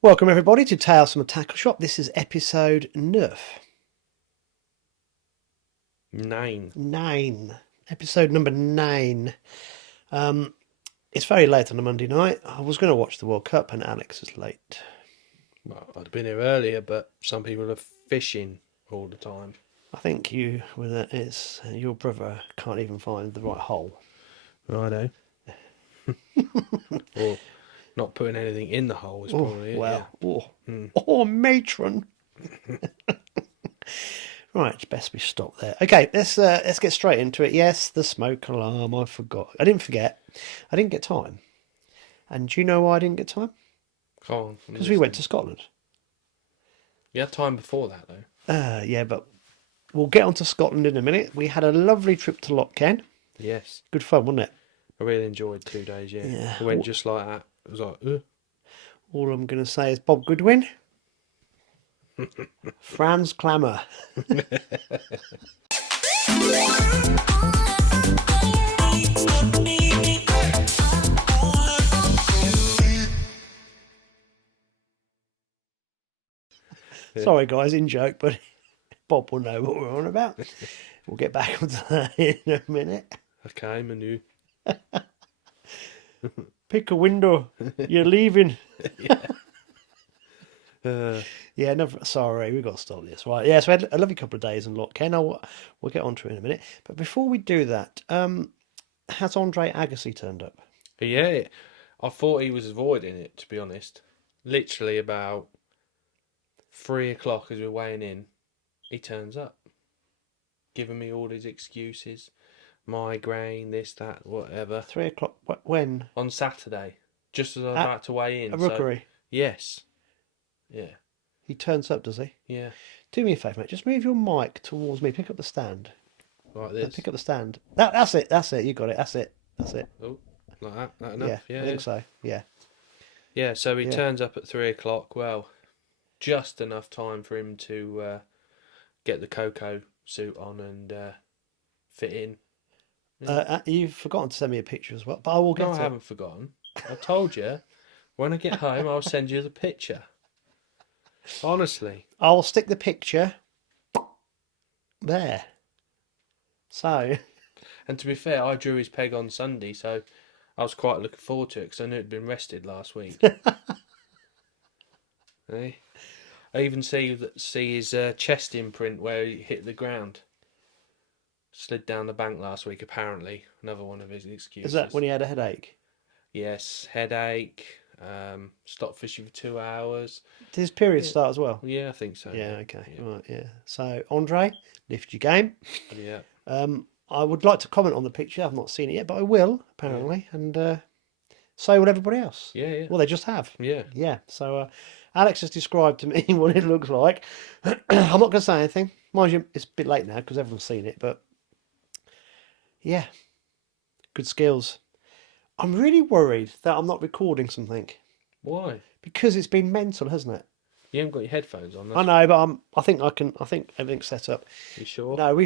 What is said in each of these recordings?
Welcome everybody to Tales from a Tackle Shop. This is episode 9. 9. 9. Episode number 9. It's very late on a Monday night. I was going to watch the World Cup and Alex is late. Well, I'd have been here earlier, but some people are fishing all the time. I think your brother can't even find the right hole. Righto. Or not putting anything in the hole is probably matron. Right, it's best we stop there. Okay, let's get straight into it. Yes, the smoke alarm. I forgot. I didn't forget. I didn't get time. And do you know why I didn't get time? Go on. Because we went to Scotland. You had time before that, though. Yeah, but we'll get on to Scotland in a minute. We had a lovely trip to Loch Ken. Yes. Good fun, wasn't it? I really enjoyed 2 days, yeah. Yeah. It went just like that. It was like, All I'm going to say is Bob Goodwin. Franz Klammer. Sorry guys, in joke, but Bob will know what we're on about. We'll get back onto that in a minute. Okay, Manu. Pick a window. You're leaving. Yeah. Never. Sorry, we've got to stop this. Right. Yeah, so we had a lovely couple of days in Loch Ken. We'll get on to it in a minute. But before we do that, has Andre Agassi turned up? Yeah, I thought he was avoiding it, to be honest. Literally about 3 o'clock as we're weighing in, he turns up. Giving me all his excuses. Migraine, this, that, whatever. 3 o'clock. When? On Saturday. Just as I was about to weigh in. A rookery? Yes. Yeah. He turns up, does he? Yeah. Do me a favour, mate. Just move your mic towards me. Pick up the stand. Like this. Pick up the stand. That's it. That's it. You got it. That's it. Oh, like that. That enough? Yeah, I think so. Yeah. Yeah, so he turns up at 3 o'clock. Well, just enough time for him to get the cocoa suit on and fit in. You've forgotten to send me a picture as well, but I will get No, it. I haven't forgotten. I told you. When I get home, I'll send you the picture. Honestly. I'll stick the picture there. So. And to be fair, I drew his peg on Sunday, so I was quite looking forward to it because I knew it'd been rested last week. Eh? I even see his chest imprint where he hit the ground. Slid down the bank last week, apparently. Another one of his excuses. Is that when he had a headache? Yes, headache. Stopped fishing for 2 hours. Did his period start as well? Yeah, I think so. Yeah, okay. Yeah. Right, yeah. So, Andre, lift your game. Yeah. I would like to comment on the picture. I've not seen it yet, but I will, apparently. Yeah. And so will everybody else. Yeah, yeah. Well, they just have. Yeah. Yeah. So, Alex has described to me what it looks like. I'm not going to say anything. Mind you, it's a bit late now because everyone's seen it, but yeah, good skills. I'm really worried that I'm not recording something. Why? Because it's been mental, hasn't it? You haven't got your headphones on. I know, but I think everything's set up. You sure? No,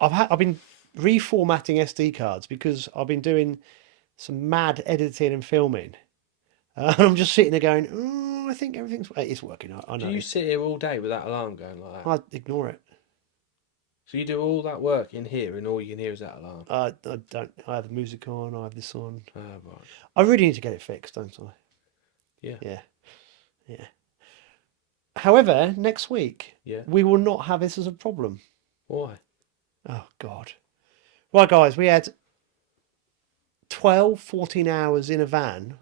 I've been reformatting SD cards because I've been doing some mad editing and filming, and I'm just sitting there going, "Oh, I think it's working." I know. Do you sit here all day with that alarm going like that? I ignore it. So you do all that work in here, and all you can hear is that alarm. I don't. I have the music on. I have this on. Oh, right. I really need to get it fixed, don't I? Yeah. Yeah. Yeah. However, next week we will not have this as a problem. Why? Oh God. Right, guys, we had 14 hours in a van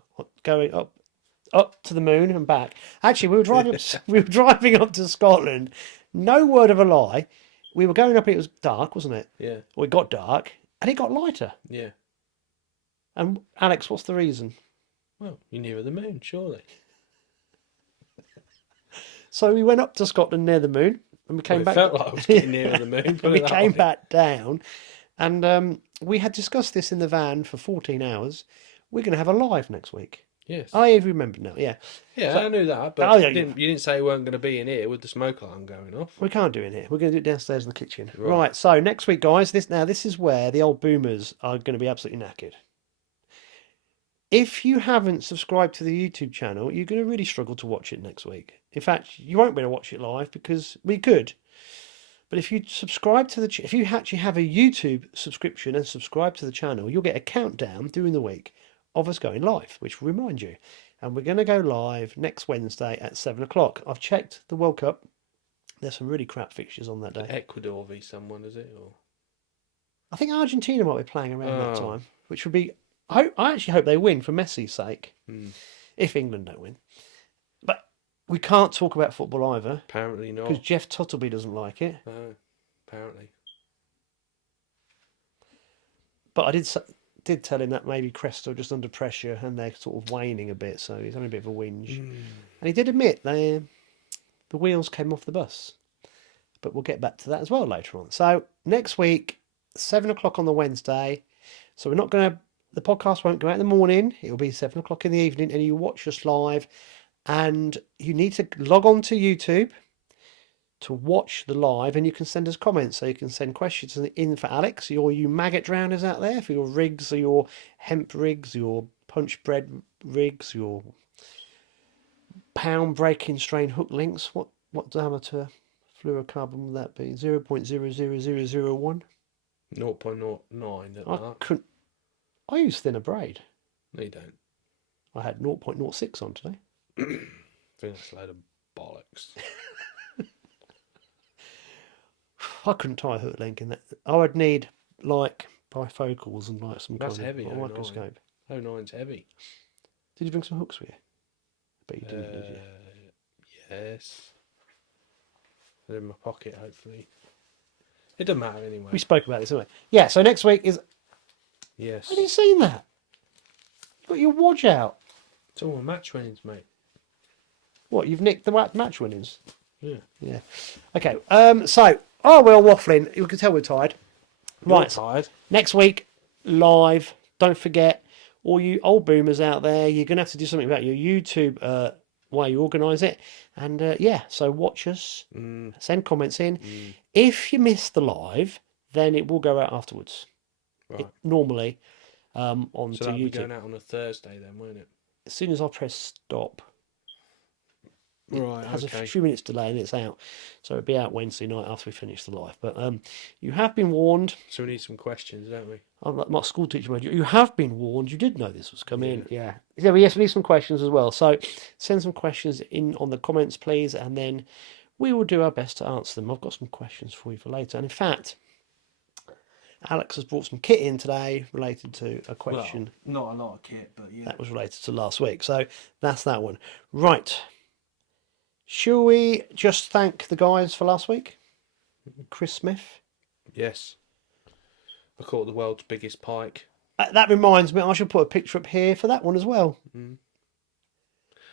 going up to the moon and back. Actually, we were driving up to Scotland. No word of a lie. We were going up, it was dark, wasn't it? Yeah. Well, it got dark and it got lighter. Yeah. And Alex, what's the reason? Well, you're nearer the moon, surely. So we went up to Scotland near the moon and we came back. It felt like I was getting nearer the moon. We came back down and we had discussed this in the van for 14 hours. We're going to have a live next week. Yes. I remember now, yeah. Yeah, So, I knew that, but yeah, you didn't say you weren't going to be in here with the smoke alarm going off. We can't do it in here. We're going to do it downstairs in the kitchen. Right, so next week, guys, this is where the old boomers are going to be absolutely knackered. if you haven't subscribed to the YouTube channel, you're going to really struggle to watch it next week. In fact, you won't be able to watch it live because we could. But if you subscribe to if you actually have a YouTube subscription and subscribe to the channel, you'll get a countdown during the week of us going live, which will remind you. And we're going to go live next Wednesday at 7 o'clock. I've checked the World Cup. There's some really crap fixtures on that day. Ecuador v someone, is it? Or I think Argentina might be playing around that time, which would be. I actually hope they win for Messi's sake. If England don't win, but we can't talk about football either. Apparently not, because Jeff Tuttleby doesn't like it. No, apparently. But I did tell him that maybe Crest are just under pressure and they're sort of waning a bit, so he's having a bit of a whinge. And he did admit the wheels came off the bus. But we'll get back to that as well later on. So next week, 7 o'clock on the Wednesday. So we're not going to, the podcast won't go out in the morning. It'll be 7 o'clock in the evening and you watch us live. And you need to log on to YouTube to watch the live, and you can send us comments. So you can send questions in for Alex, or you maggot drowners out there, for your rigs, or your hemp rigs, your punch bread rigs, your pound breaking strain hook links. What diameter fluorocarbon would that be? 0.00001? 0.09 at I that. couldn't. I use thinner braid. No, you don't. I had 0.06 on today. I think that's a load of bollocks. I couldn't tie a hook link in that. I would need like bifocals and like some That's kind heavy, of 09. microscope. 09's heavy. Did you bring some hooks with you? But you didn't, did you? Yes. They're in my pocket, hopefully. It doesn't matter anyway. We spoke about this, didn't we? Yeah, so next week is... Yes. Have you seen that? You've got your watch out. It's all my match winnings, mate. What, you've nicked the match winnings? Yeah. Yeah. Okay, so... Oh, we're all waffling. You can tell we're tired. You're Right. tired. Next week, live. Don't forget, all you old boomers out there, you're going to have to do something about your YouTube way you organise it. And yeah, so watch us. Send comments in. If you miss the live, then it will go out afterwards. Right. Normally onto So that'll be YouTube. going out on a Thursday then, won't it? As soon as I press stop, Right, it has okay. a few minutes delay and it's out. So it'll be out Wednesday night after we finish the live. But you have been warned. So we need some questions, don't we? My school teacher made you have been warned. You did know this was coming. Yeah. Yeah, but yes, we need some questions as well. So send some questions in on the comments, please, and then we will do our best to answer them. I've got some questions for you for later. And in fact, Alex has brought some kit in today related to a question Well, not a lot of kit, but yeah. that was related to last week. So that's that one. Right. Shall we just thank the guys for last week? Chris Smith. Yes. I caught the world's biggest pike. That reminds me, I should put a picture up here for that one as well.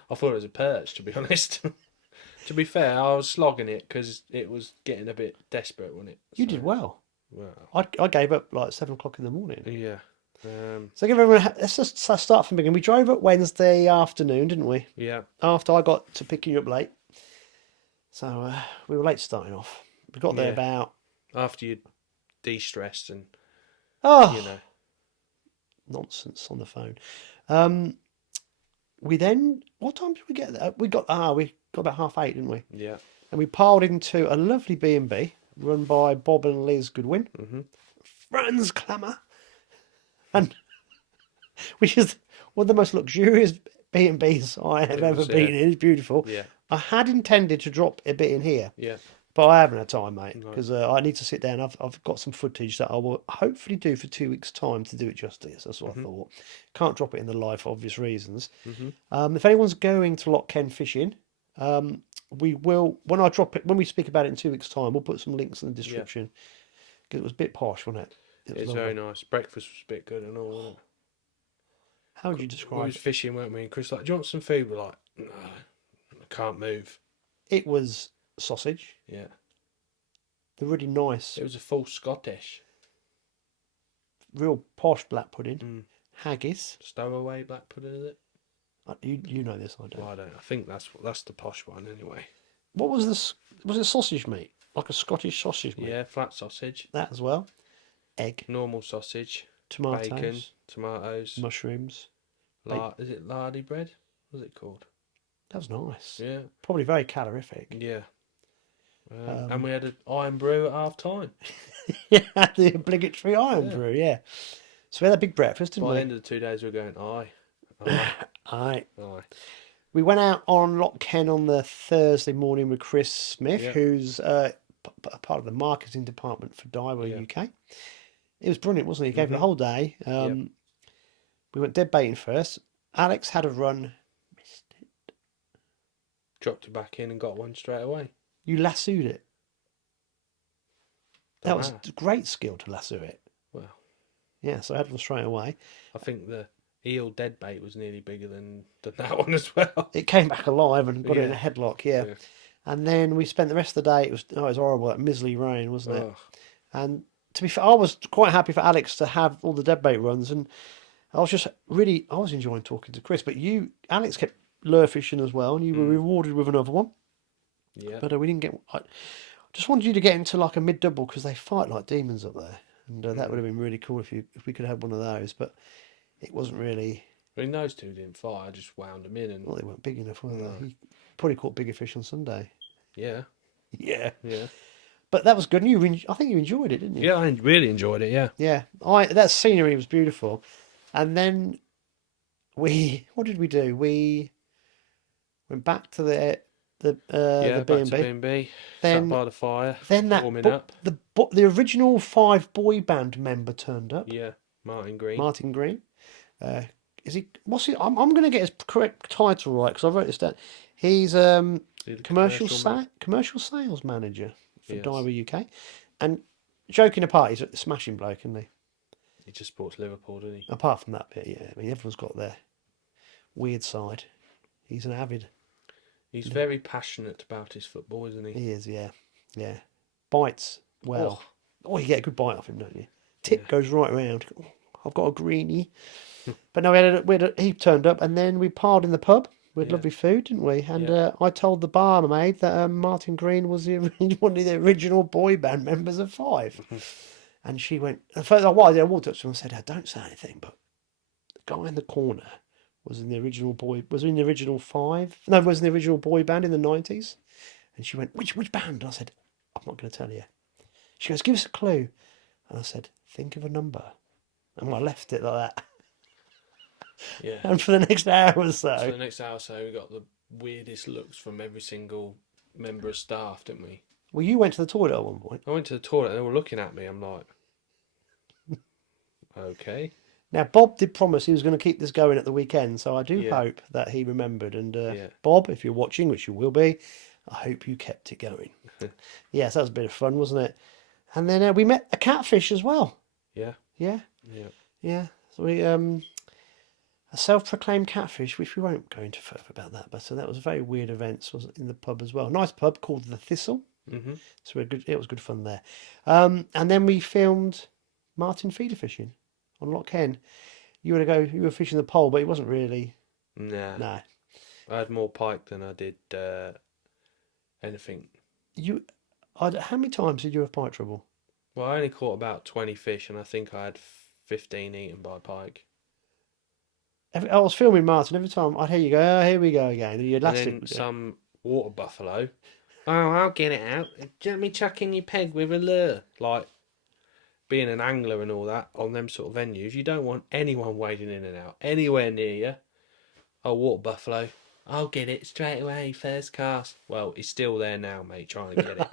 I thought it was a perch, to be honest. To be fair, I was slogging it because it was getting a bit desperate, wasn't it? You did well. Well, I gave up like 7 o'clock in the morning. yeah. So give everyone. Let's just start from the beginning. We drove up Wednesday afternoon, didn't we? Yeah. After I got to pick you up late, so we were late starting off. We got there about After you'd de-stressed and, you know. Nonsense on the phone. We then, what time did we get there? We got about 8:30, didn't we? Yeah. And we piled into a lovely B&B run by Bob and Liz Goodwin. Franz Klammer. And which is one of the most luxurious B&Bs I have ever been in. It's beautiful. Yeah. I had intended to drop a bit in here, Yeah. but I haven't had time, mate, because I need to sit down. I've got some footage that I will hopefully do for 2 weeks' time to do it justice. That's what I thought. Can't drop it in the live for obvious reasons. If anyone's going to Loch Ken fishing, we will, when I drop it, when we speak about it in 2 weeks' time, we'll put some links in the description, because it was a bit posh, wasn't it? It's very nice. Breakfast was a bit good and all, wasn't it? How would you We describe was it? fishing, weren't we? And Chris like, do you want some food? We're like, no, I can't move. It was sausage, Yeah. the really nice, It was a full Scottish. real posh black pudding, haggis. Stowaway black pudding, is it? You know this, I don't. Well, I don't. I think that's the posh one anyway. What was this? Was it sausage meat? Like a Scottish sausage meat? Yeah, flat sausage, That as well. Egg, normal sausage, tomatoes, bacon, tomatoes, mushrooms, Is it lardy bread? What's it called? That was nice. Yeah. Probably very calorific. Yeah. And we had an iron brew at half time. Yeah, the obligatory iron Yeah. brew, yeah. So we had a big breakfast, didn't By the we? end of the 2 days, we were going, aye, aye, Aye. aye. We went out on Loch Ken on the Thursday morning with Chris Smith, Yeah. who's part of the marketing department for Diver Yeah. UK. It was brilliant, wasn't it? He gave it the Mhm. whole day. Yep. We went dead baiting first. Alex had a run. Missed it. Dropped it back in and got one straight away. You lassoed it. That Don't was matter. a great skill to lasso it. Well, Yeah, so I had one straight away. I think the eel dead bait was nearly bigger than that one as well. It came back alive and got it in a Yeah. headlock, yeah. Yeah. And then we spent the rest of the day, it was horrible, that miserly rain, wasn't it? Ugh. And to be fair, I was quite happy for Alex to have all the dead bait runs, and I was enjoying talking to Chris. But Alex kept lure fishing as well, and you were rewarded with another one. Yeah. But we didn't get. I just wanted you to get into like a mid double because they fight like demons up there, and that would have been really cool if we could have one of those. But it wasn't really. I mean, those two didn't fight. I just wound them in and Well, they weren't big enough, were they? No. He probably caught bigger fish on Sunday. yeah, Yeah, yeah, but that was good. And I think you enjoyed it, didn't you? yeah. I really enjoyed it. Yeah. Yeah, that scenery was beautiful, and then what did we do? We went back to the Yeah, B back and to B. B&B, Then sat by the fire, then that warming up. the original 5 boy band member turned up. Yeah, Martin Green. Martin Green. Is he? What's he? I'm going to get his correct title right because I wrote this down. He's Is he the commercial man? commercial sales manager for Yes. Diver UK, and joking apart, he's a smashing bloke, isn't he? He just supports Liverpool, doesn't he? Apart from that bit, yeah. I mean, everyone's got their weird side. He's an avid. He's very passionate about his football, isn't he? He is, yeah, yeah. Bites well. Oh, you get a good bite off him, don't you? Tip goes right around. Oh, I've got a greenie. But no, he turned up, and then we piled in the pub. We had Yeah. lovely food, didn't we? And Yeah. I told the barmaid that Martin Green was one of the original boy band members of 5. And she went, at first, I walked up to him and said, don't say anything, but the guy in the corner was in the original 5. No, was in the original boy band in the 90s. And she went, which band? And I said, I'm not going to tell you. She goes, give us a clue. And I said, think of a number. And I left it like that. Yeah. And for the next hour or So so, the next hour or so, we got the weirdest looks from every single member of staff, didn't we? well, you went to the toilet at one point. I went to the toilet and they were looking at me. I'm like, okay. Now, Bob did promise he was going to keep this going at the weekend, so I do Yeah. hope that he remembered. And Yeah. Bob, if you're watching, which you will be, I hope you kept it going. Yes, that was a bit of fun, wasn't it? And then we met a catfish as well. Yeah. Yeah, Yeah. yeah. So we a self-proclaimed catfish, which we won't go into further about that. But so that was a very weird event, was in the pub as well. Nice pub called the Thistle. Mm-hmm. So it was good fun there. And then we filmed Martin feeder fishing on Loch Ken. You were fishing the pole, but it wasn't really. Nah. No, I had more pike than I did anything. how many times did you have pike trouble? Well, I only caught about 20 fish, and I think I had 15 eaten by pike. I was filming Martin every time. I'd hear you go, oh, here we go again. And you'd And last then some water buffalo. Oh, I'll get it out. Let me chuck in your peg with a lure. Like, being an angler and all that, on them sort of venues, you don't want anyone wading in and out anywhere near you. Oh, water buffalo. I'll get it straight away, first cast. Well, he's still there now, mate, trying to get it.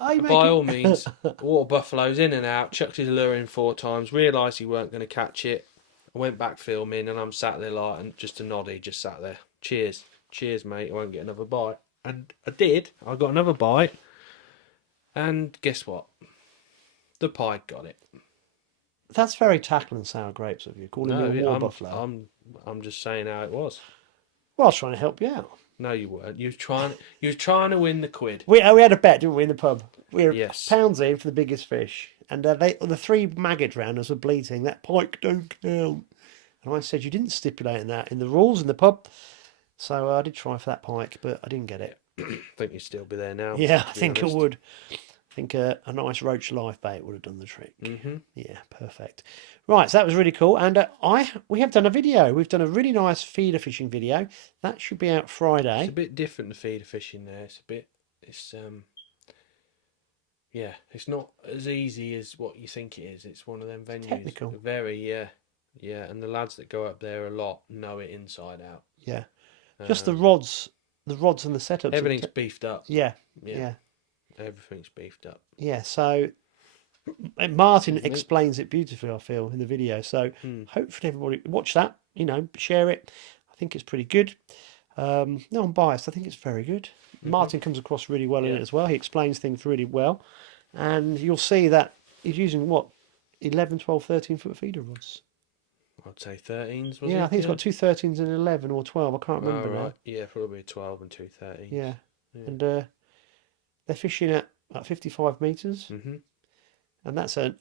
By all means, water buffalo's in and out, chucked his lure in 4 times, realised he weren't going to catch it. I went back filming and I'm sat there like, and just a noddy, just sat there. Cheers, mate, I won't get another bite. And I did, I got another bite. And guess what? The pike got it. That's very tackle and sour grapes of you, calling me a water buffalo. I'm just saying how it was. Well, I was trying to help you out. No, you weren't. You were trying to win the quid. We had a bet, didn't we, in the pub? We were Yes. pounds in for the biggest fish. And the 3 maggot rounders were bleating, that pike don't count. And I said, you didn't stipulate that in the rules in the pub. So I did try for that pike, but I didn't get it. I think you'd still be there now. Yeah, I to be think I honest. would. think a nice roach live bait would have done the trick. Mm-hmm. Yeah, perfect. Right, so that was really cool. And we have done a video. We've done a really nice feeder fishing video. That should be out It's a Friday. bit different to feeder fishing there. It's yeah, it's not as easy as what you think it is. It's one of them venues. Technical. Very, yeah. Yeah, and the lads that go up there a lot know it inside out. Yeah. Just the Um, rods and the setups. everything's beefed up. Yeah, Yeah, yeah, everything's beefed up. yeah. So Martin Excuse me. explains it beautifully, I feel, in the video. So hopefully everybody watch that, share it. I think it's pretty good. No, I'm biased. I think it's very good. Martin comes across really well in it as well. He explains things really well. And you'll see that he's using, 11, 12, 13-foot feeder rods. I'd say 13s, was it? Yeah, I think he's got two 13s and 11 or 12. I can't remember now. Right. Yeah, probably 12 and two 13s. Yeah. And they're fishing at 55 metres. Mm-hmm. And that's a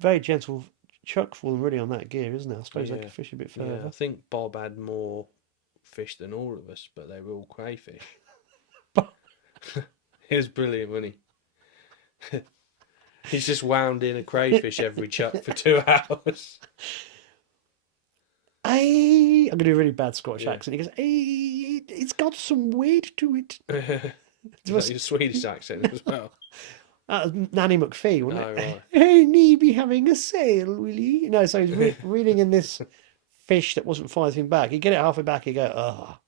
very gentle chuck for them, really, on that gear, isn't it? I suppose they Yeah. could fish a bit further. Yeah, I think Bob had more fish than all of us, but they were all crayfish. It was brilliant, wasn't he? He's just wound in a crayfish every chuck for 2 hours. I'm going to do a really bad Scottish Yeah. accent. He goes, "Hey, it's got some weight to it." Is that your Swedish accent as well? That was Nanny McPhee, wasn't Oh, it? right. Hey, nee be having a sail, will ye? No, so he's reeling in this fish that wasn't fighting back. He'd get it halfway back, he'd go, "Oh,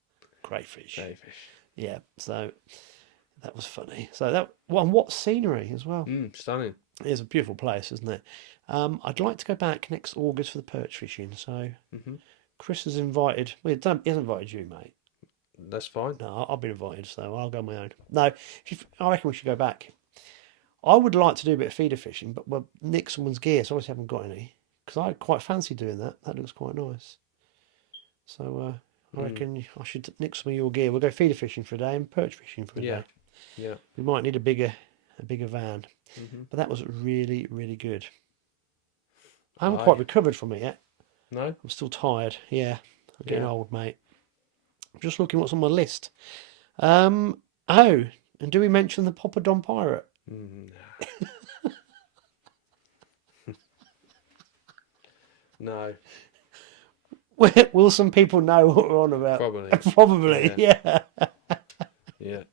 crayfish." Crayfish. Yeah, so that was funny. So that, well, and what scenery as well. Stunning. It's a beautiful place, isn't it? I'd like to go back next August for the perch fishing. So Chris has invited. Well, he hasn't invited you, mate. That's fine. No, I've been invited, so I'll go on my own. No, I reckon we should go back. I would like to do a bit of feeder fishing, but we'll nick someone's gear, so I obviously haven't got any. Because I quite fancy doing that. That looks quite nice. So I reckon I should nick some of your gear. We'll go feeder fishing for a day and perch fishing for a day. Yeah. We might need a bigger van. But that was really, really good. I haven't quite recovered from it yet. No? I'm still tired. Yeah, I'm getting old, mate. I'm just looking what's on my list. Oh, and do we mention the Poppadom pirate? No. Will some people know what we're on about? Probably. Probably, yeah. Yeah.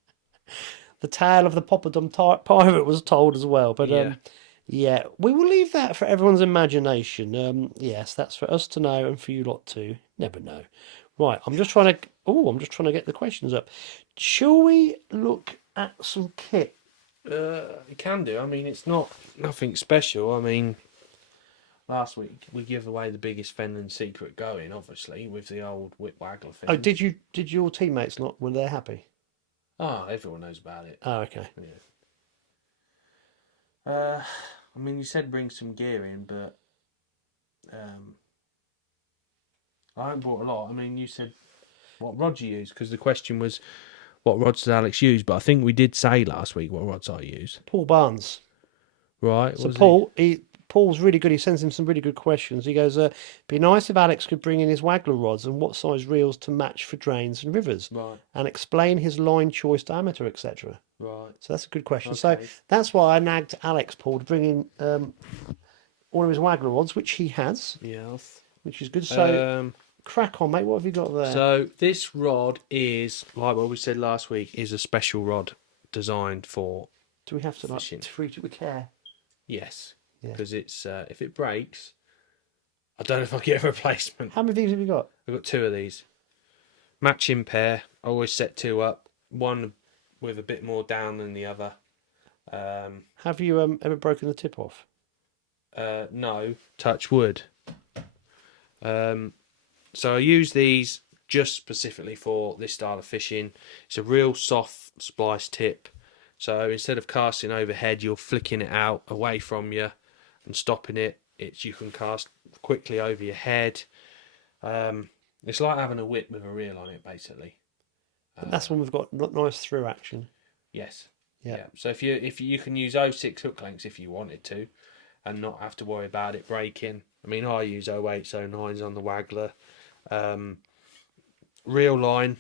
The tale of the Poppadom pirate was told as well. But yeah, we will leave that for everyone's imagination. Yes, that's for us to know and for you lot to never know. Right, I'm just trying to get the questions up. Shall we look at some kit? You can do. I mean, it's nothing special. I mean, last week we gave away the biggest Fenland secret going, obviously, with the old whip waggler thing. Oh, did your teammates not? Were they happy? Oh, everyone knows about it. Oh, okay. Yeah. I mean, you said bring some gear in, but I haven't bought a lot. I mean, you said what rods you use, because the question was what rods does Alex use, but I think we did say last week what rods I use. Paul Barnes. Right. So Paul's really good. He sends him some really good questions. He goes, be nice if Alex could bring in his waggler rods and what size reels to match for drains and rivers. Right. And explain his line choice diameter, etc. Right. So that's a good question. Okay. So that's why I nagged Alex, Paul, to bring in all of his waggler rods, which he has. Yes. Which is good. So crack on, mate. What have you got there? So this rod is, like what we said last week, is a special rod designed for do we have to fishing. treat it with care? Yes. Yeah. Because it's if it breaks, I don't know if I get a replacement. How many of these have you got? I've got 2 of these. Matching pair. I always set 2 up. One with a bit more down than the other. Have you ever broken the tip off? No. Touch wood. So I use these just specifically for this style of fishing. It's a real soft splice tip. So instead of casting overhead, you're flicking it out away from you and stopping it. You can cast quickly over your head. It's like having a whip with a reel on it, basically. And that's when we've got nice through action. Yes. Yeah. So if you can use 06 hook lengths if you wanted to, and not have to worry about it breaking. I mean, I use 08s, 09s on the waggler. Reel line,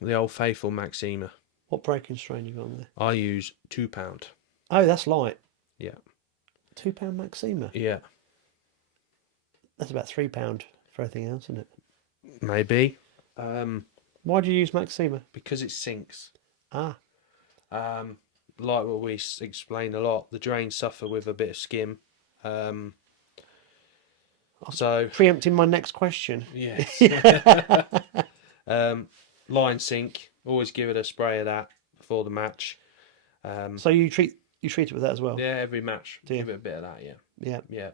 the old faithful Maxima. What breaking strain you got on there? I use £2. Oh, that's light. Yeah. £2 Maxima. Yeah. That's about £3 for everything else, isn't it? Maybe. Why do you use Maxima? Because it sinks. Ah, Like what we explain a lot, the drains suffer with a bit of skim. So preempting my next question. yes. Line sink. Always give it a spray of that before the match. So you treat it with that as well? Yeah, every match. Do you? Give it a bit of that. Yeah. Yeah. Yeah.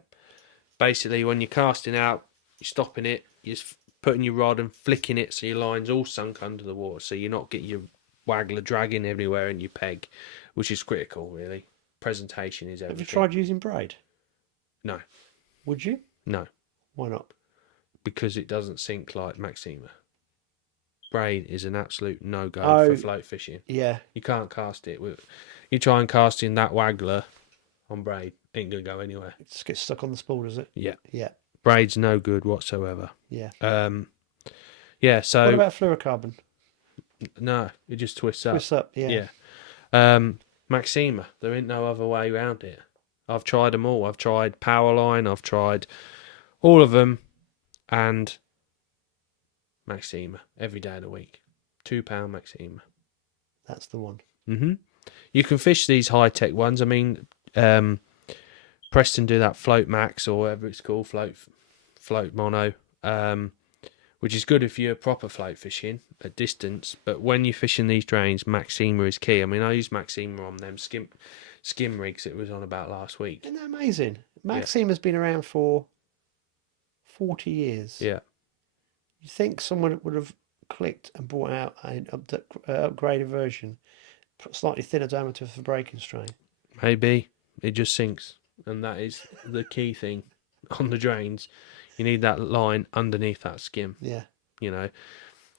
Basically, when you're casting out, you're stopping it. You're putting your rod and flicking it so your line's all sunk under the water, so you're not getting your waggler dragging everywhere in your peg, which is critical, really. Presentation is everything. Have you tried using braid? No. Would you? No. Why not? Because it doesn't sink like Maxima. Braid is an absolute no-go for float fishing. Yeah. You can't cast it. You try and cast in that waggler on braid, ain't going to go anywhere. It just gets stuck on the spool, does it? Yeah. Yeah. Braid's no good whatsoever. Yeah. Yeah, so... What about fluorocarbon? No, it just twists up. Twists up, yeah. Yeah. Maxima, there ain't no other way around it. I've tried them all. I've tried Powerline, I've tried all of them, and Maxima every day of the week. £2 Maxima. That's the one. You can fish these high-tech ones. I mean, Preston do that Float Max or whatever it's called, float mono, which is good if you're proper float fishing at distance. But when you're fishing these drains, Maxima is key. I mean, I use Maxima on them skim rigs it was on about last week. Isn't that amazing? Maxima's been around for 40 years. Yeah. You think someone would have clicked and brought out an upgraded version, slightly thinner diameter for braking strain? Maybe. It just sinks. And that is the key thing on the drains. You need that line underneath that skim. Yeah. You know,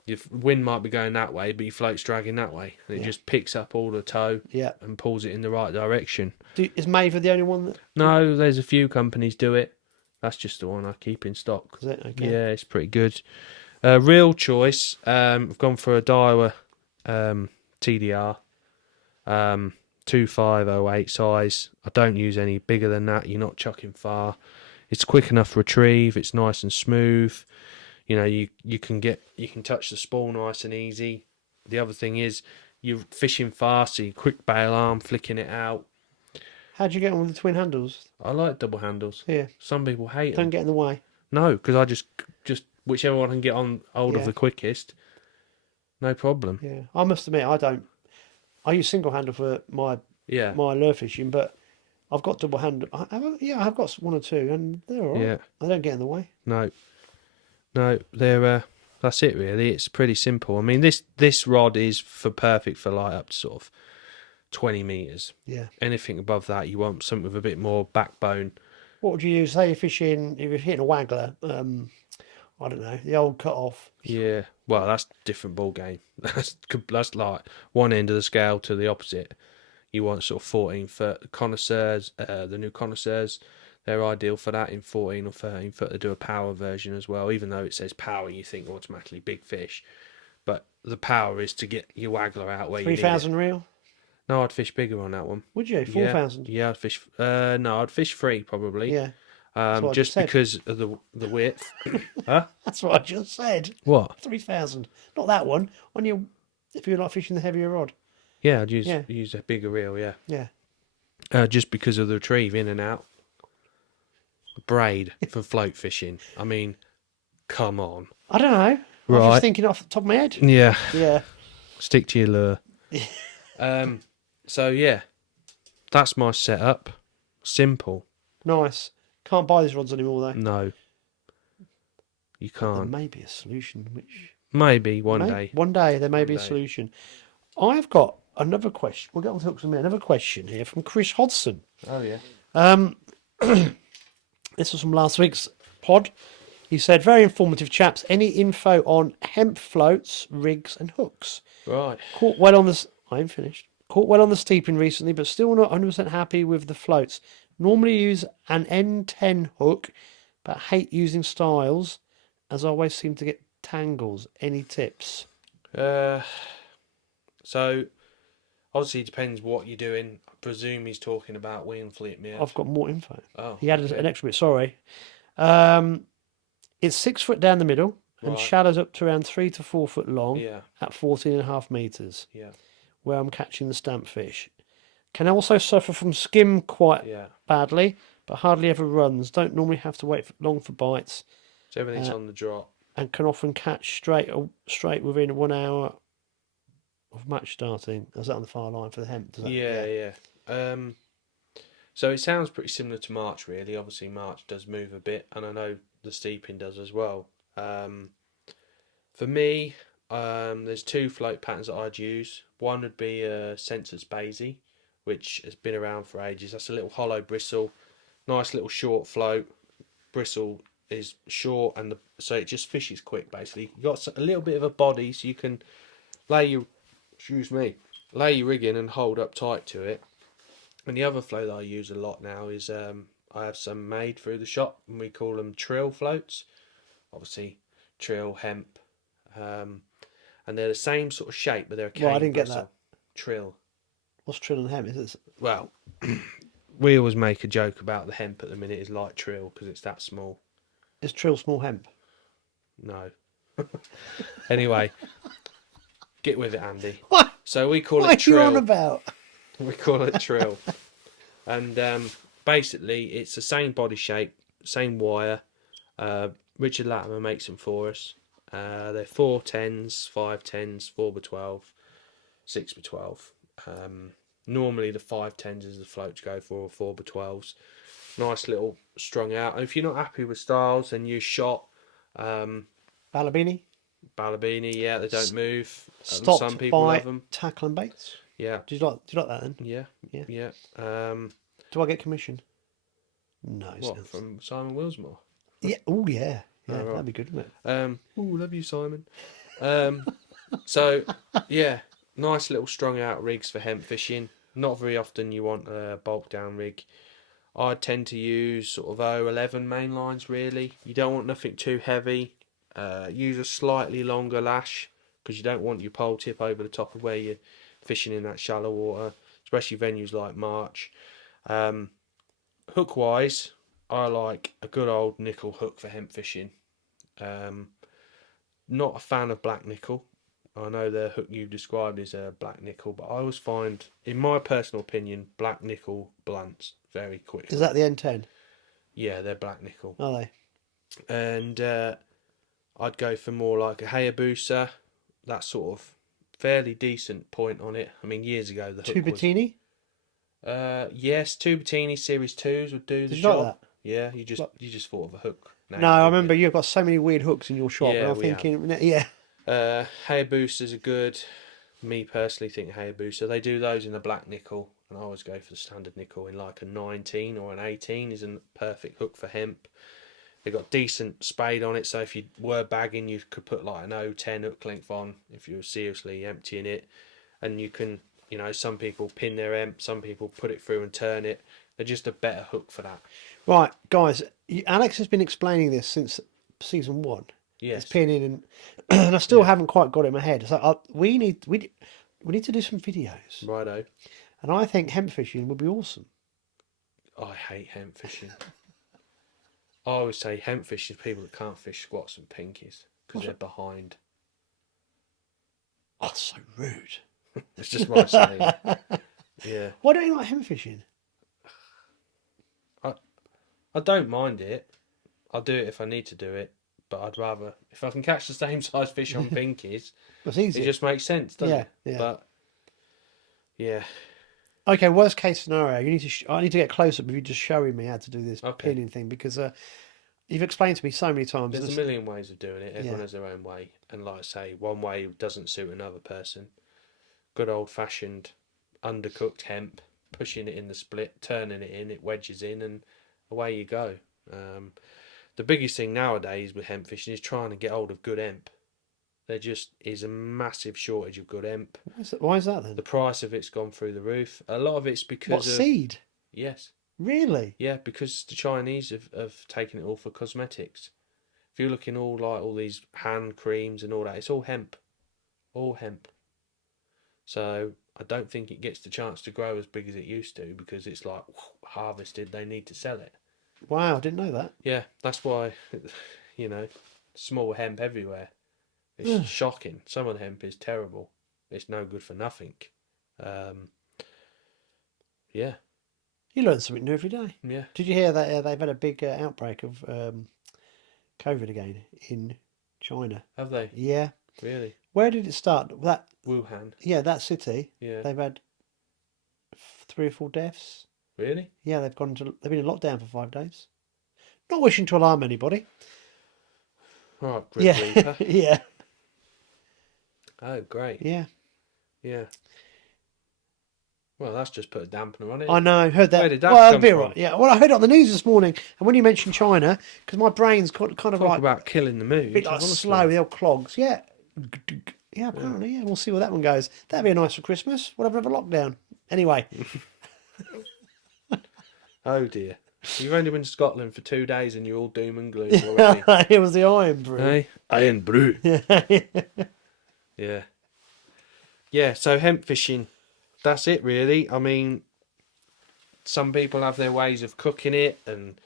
your wind might be going that way, but your float's dragging that way. And it just picks up all the tow and pulls it in the right direction. Is Maver the only one that... No, there's a few companies do it. That's just the one I keep in stock. Is it? Okay. Yeah, it's pretty good. Real choice. I've gone for a Daiwa TDR. 2508 size. I don't use any bigger than that. You're not chucking far. It's quick enough retrieve. It's nice and smooth. You know, you can touch the spool nice and easy. The other thing is you're fishing fast, so you quick bail arm, flicking it out. How'd you get on with the twin handles? I like double handles. Yeah. Some people hate Don't them. get in the way. No, because I just whichever one can get on hold of the quickest, no problem. Yeah. I must admit, I use single handle for my lure fishing, but I've got double handle. I've got one or two, and they're all right. Yeah. I don't get in the way. No, they're that's it really. It's pretty simple. I mean, this rod is perfect for like up to sort of 20 meters. Yeah. Anything above that, you want something with a bit more backbone. What would you use? Say if you're hitting a waggler, I don't know, the old cut off. Yeah. Well, that's a different ball game. That's like one end of the scale to the opposite. You want sort of 14-foot connoisseurs. The new connoisseurs, they're ideal for that in 14 or 13 foot. They do a power version as well. Even though it says power, you think automatically big fish, but the power is to get your waggler out where you need it. 3,000 reel? No, I'd fish bigger on that one. Would you? 4,000? Yeah, I'd fish. No, I'd fish 3 probably. Yeah. Just because of the width. Huh? That's what I just said. What? 3,000. Not that one. If you're not fishing the heavier rod. Yeah, I'd use a bigger reel. Yeah. Yeah. Just because of the retrieve in and out. Braid for float fishing. I mean, come on. I don't know. I was just thinking off the top of my head. Yeah. Yeah. Stick to your lure. So yeah, that's my setup. Simple. Nice. Can't buy these rods anymore though. No. You There can't. may be a solution, which... Maybe one day. One day there may be a solution. I've got another question. We'll get on to hooks in a minute. Another question here from Chris Hodson. Oh yeah. This was from last week's pod. He said, very informative chaps. Any info on hemp floats, rigs and hooks? Right. Caught well on this... I ain't finished. Caught well on the steeping recently, but still not 100% happy with the floats. Normally use an N10 hook, but hate using styles, as I always seem to get tangles. Any tips? So Obviously, it depends what you're doing. I presume he's talking about wing and fleet myth. I've got more info. Oh, He added okay. an extra bit. Sorry. It's 6 foot down the middle and Right. shallows up to around 3 to 4 foot long Yeah, at 14.5 meters, yeah, where I'm catching the stamp fish. Can also suffer from skim quite yeah. badly, but hardly ever runs. Don't normally have to wait long for bites, So everything's on the drop. and can often catch straight within 1 hour of match starting. Is that on the far line for the hemp? Does that, Yeah. So it sounds pretty similar to March, really. Obviously, March does move a bit, and I know the steeping does as well. For me, there's two float patterns that I'd use. One would be a Census Basie, which has been around for ages. That's a little hollow bristle, nice little short float. Bristle is short, and so it just fishes quick. Basically, you got a little bit of a body, so you can lay your lay your rig in and hold up tight to it. And the other float that I use a lot now is I have some made through the shop, and we call them trill floats. Obviously, trill hemp, and they're the same sort of shape, but they're a cane Well, I didn't bristle. get that. Trill. What's trill and hemp? Is it? Well, we always make a joke about the hemp at the minute is like trill because it's that small. Is trill small hemp? No. Anyway, get with it, Andy. What? So we call What it are you on trill. about? We call it trill. And basically, it's the same body shape, same wire. Richard Latimer makes them for us. They're 410s, 510s, 4x12, 6x12. Normally, the 510s is the float to go for, or 4x12s. Nice little strung out. And if you're not happy with styles, then use shot. Balabini? Balabini, yeah, they don't move. Stopped Some people by love them. tackle and baits? Yeah, Do you like that then? yeah. Yeah. Yeah. Do I get commission? No. What, Sounds... from Simon Willsmore? Yeah. Oh, yeah. Yeah, Oh, right. that'd be good, wouldn't it? Love you, Simon. So, yeah, nice little strung out rigs for hemp fishing. Not very often you want a bulk down rig. I tend to use sort of 011 main lines, really. You don't want nothing too heavy. Use a slightly longer lash because you don't want your pole tip over the top of where you're fishing in that shallow water, especially venues like March. Hook wise, I like a good old nickel hook for hemp fishing. Not a fan of black nickel. I know the hook you described is a black nickel, but I always find, in my personal opinion, black nickel blunts very quickly. Is that the N10? Yeah, they're black nickel. Are they? And I'd go for more like a Hayabusa, that sort of fairly decent point on it. I mean, years ago the hook was... Tubatini? Yes, Tubatini Series 2s would do the Did you job. like that? Yeah, you just thought of a hook name, No, I didn't remember you? you've got so many weird hooks in your shop, Yeah, and I'm we have. thinking, yeah. Hayabusas are good. Me personally think Hayabusa. They do those in a black nickel, and I always go for the standard nickel in like a 19 or an 18 is a perfect hook for hemp. They've got decent spade on it, so if you were bagging, you could put like an 010 hook length on if you were seriously emptying it. And you can, some people pin their emp, some people put it through and turn it. They're just a better hook for that. Right, guys, Alex has been explaining this since season 1. Yes. It's pinning, and I still haven't quite got it in my head. So we need to do some videos. Righto. And I think hemp fishing would be awesome. I hate hemp fishing. I always say hemp fishing is people that can't fish squats and pinkies because they're behind. Oh, so rude. It's just my saying. Yeah. Why don't you like hemp fishing? I don't mind it. I'll do it if I need to do it. But I'd rather, if I can catch the same size fish on pinkies, It's easy. it just makes sense, doesn't it? Yeah. But, yeah. Okay, worst case scenario, you need to. I need to get closer, but you just showing me how to do this Okay. pinning thing because you've explained to me so many times. There's a million ways of doing it. Everyone Yeah. has their own way. And like I say, one way doesn't suit another person. Good old-fashioned undercooked hemp, pushing it in the split, turning it in, it wedges in, and away you go. The biggest thing nowadays with hemp fishing is trying to get hold of good hemp. There just is a massive shortage of good hemp. Why is that then? The price of it's gone through the roof. A lot of it's because What, seed? Yes. Really? Yeah, because the Chinese have taken it all for cosmetics. If you're looking all these hand creams and all that, it's all hemp. All hemp. So I don't think it gets the chance to grow as big as it used to because it's like harvested. They need to sell it. Wow, I didn't know that. Yeah, that's why, small hemp everywhere. It's shocking. Some of the hemp is terrible. It's no good for nothing. Yeah. You learn something new every day. Yeah. Did you hear that they've had a big outbreak of COVID again in China? Have they? Yeah. Really? Where did it start? That Wuhan. Yeah, that city. Yeah. They've had 3 or 4 deaths. Really? Yeah, they've been in lockdown for 5 days. Not wishing to alarm anybody. Right, Grim Reaper. Yeah. Oh, great. Yeah. Yeah. Well, that's just put a dampener on it. I know. Heard that. Where did that well, come be from? right. Yeah. Well, I heard it on the news this morning, and when you mentioned China, because my brain's kind of Talk like about killing the mood. a bit like slow, the old clogs. Yeah. Yeah, apparently. Yeah, we'll see where that one goes. That'd be nice for Christmas. We'll have another lockdown. Anyway. Oh dear. You've only been to Scotland for 2 days and you're all doom and gloom already. It was the iron brew. Hey? Iron brew. Yeah. Yeah, so hemp fishing. That's it really. I mean, some people have their ways of cooking it and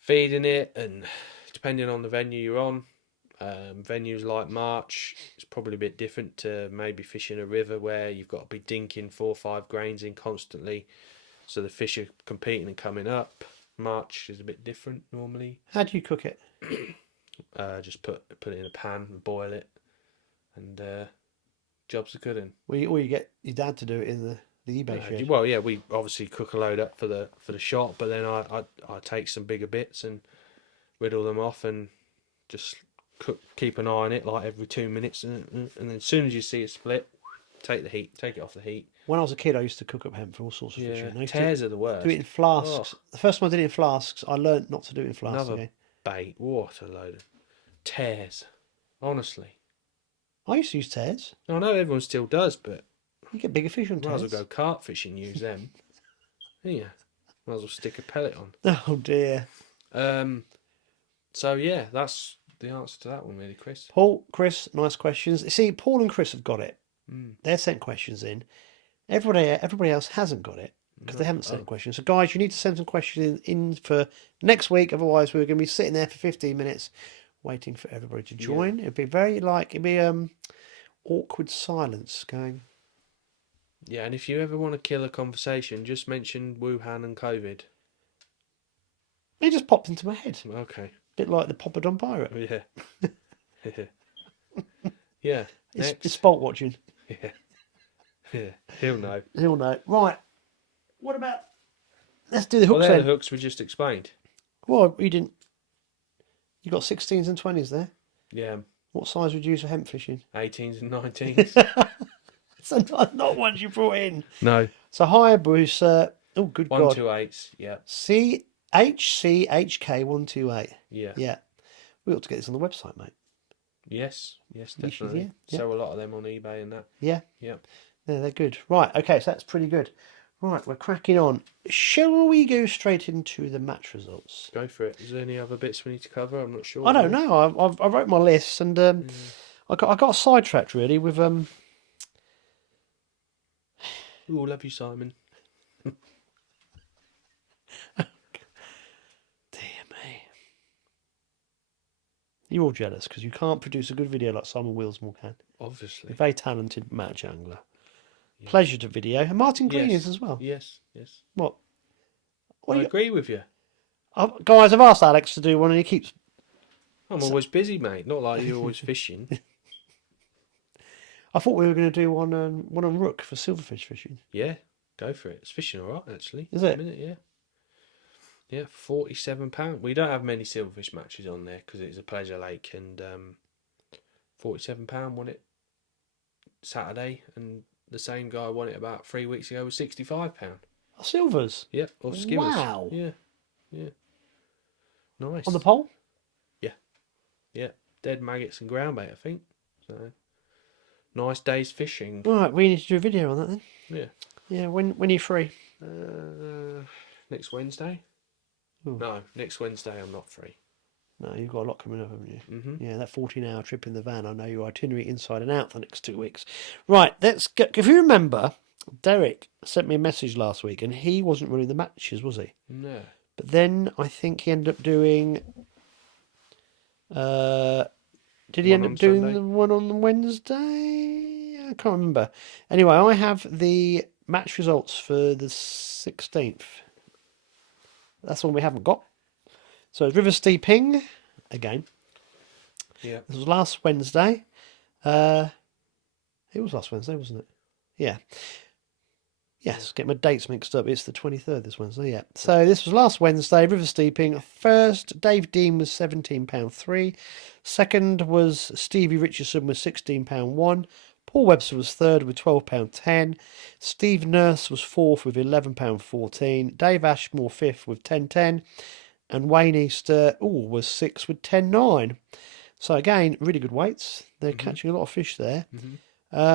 feeding it, and depending on the venue you're on. Venues like March, it's probably a bit different to maybe fishing a river where you've got to be dinking 4 or 5 grains in constantly. So the fish are competing and coming up. March is a bit different normally. How do you cook it? Just put it in a pan and boil it, and jobs are good in. Or you get your dad to do it in the eBay shed. Well, yeah, we obviously cook a load up for the shop, but then I take some bigger bits and riddle them off and just keep an eye on it like every 2 minutes, and then as soon as you see it split, take it off the heat. When I was a kid, I used to cook up hemp for all sorts of Yeah, fishing. I used tears are the worst. to do it in flasks. The first time I did it in flasks, I learnt not to do it in flasks Another again. bait, what a load of tears. Honestly, I used to use tears. I know everyone still does, but You get bigger fish on might as tears. well go carp fishing, use them. Yeah, might as well stick a pellet on. Oh dear. So yeah, that's the answer to that one, really, Chris. Paul, Chris, nice questions. See, Paul and Chris have got it. Mm. They're sent questions in. Everybody else hasn't got it because they haven't sent questions. So guys, you need to send some questions in for next week. Otherwise, we're going to be sitting there for 15 minutes waiting for everybody to join. Yeah. It'd be awkward silence going. Yeah, and if you ever want to kill a conversation, just mention Wuhan and COVID. It just popped into my head. Okay. Bit like the Poppadom pirate. Yeah. Yeah. It's sport watching. Yeah. Yeah. He'll know. He'll know. Right. What about? Let's do the hooks Well, they're then. the hooks we just explained. Well, you didn't. You got 16s and 20s there. Yeah. What size would you use for hemp fishing? 18s and 19s. So not ones you brought in. No. So hi, Bruce. Oh, good God. 128s. Yeah. CHCHK128. Yeah. Yeah. We ought to get this on the website, mate. Yes. Yes, You should, definitely. yeah. Sell a lot of them on eBay and that. Yeah. Yeah. Yeah, they're good. Right. Okay. So that's pretty good. Right. We're cracking on. Shall we go straight into the match results? Go for it. Is there any other bits we need to cover? I'm not sure. I don't know. I wrote my list and I got sidetracked really with Ooh, love you, Simon. Dear me. You're all jealous because you can't produce a good video like Simon Willsmore can. Obviously. A very talented match angler. Yeah. Pleasure to video. And Martin Green is as well. Yes, yes. What I agree with you. Guys, I've asked Alex to do one and he keeps... I'm always busy, mate. Not like you're always fishing. I thought we were going to do one on Rook for silverfish fishing. Yeah, go for it. It's fishing all right, actually. Is it? A minute, yeah. Yeah, £47. We don't have many silverfish matches on there because it's a pleasure lake, and £47 won it Saturday, and the same guy won it about 3 weeks ago with £65. Oh, silvers? Yeah, or skimmers. Wow. Yeah, yeah. Nice. On the pole? Yeah, yeah. Dead maggots and ground bait, I think. So, nice day's fishing. Right, we need to do a video on that then. Yeah. Yeah, when are you free? Next Wednesday? Ooh. No, next Wednesday I'm not free. No, you've got a lot coming up, haven't you? Mm-hmm. Yeah, that 14-hour trip in the van. I know your itinerary inside and out for the next 2 weeks. Right, let's get. If you remember, Derek sent me a message last week, and he wasn't running the matches, was he? No. But then I think he ended up doing. Uh, did he One end on up doing Sunday? the one on the Wednesday? I can't remember. Anyway, I have the match results for the 16th. That's one we haven't got. So it's River Steeping again. Yeah. This was last Wednesday. It was last Wednesday, wasn't it? Yeah. Yes, get my dates mixed up. It's the 23rd this Wednesday, yeah. So this was last Wednesday, River Steeping. First, Dave Dean was £17.3. Second was Stevie Richardson with £16.1. Paul Webster was third with £12.10. Steve Nurse was fourth with £11.14. Dave Ashmore fifth with £10.10. And Wayne Easter was sixth with £10.9. So again, really good weights. They're catching a lot of fish there.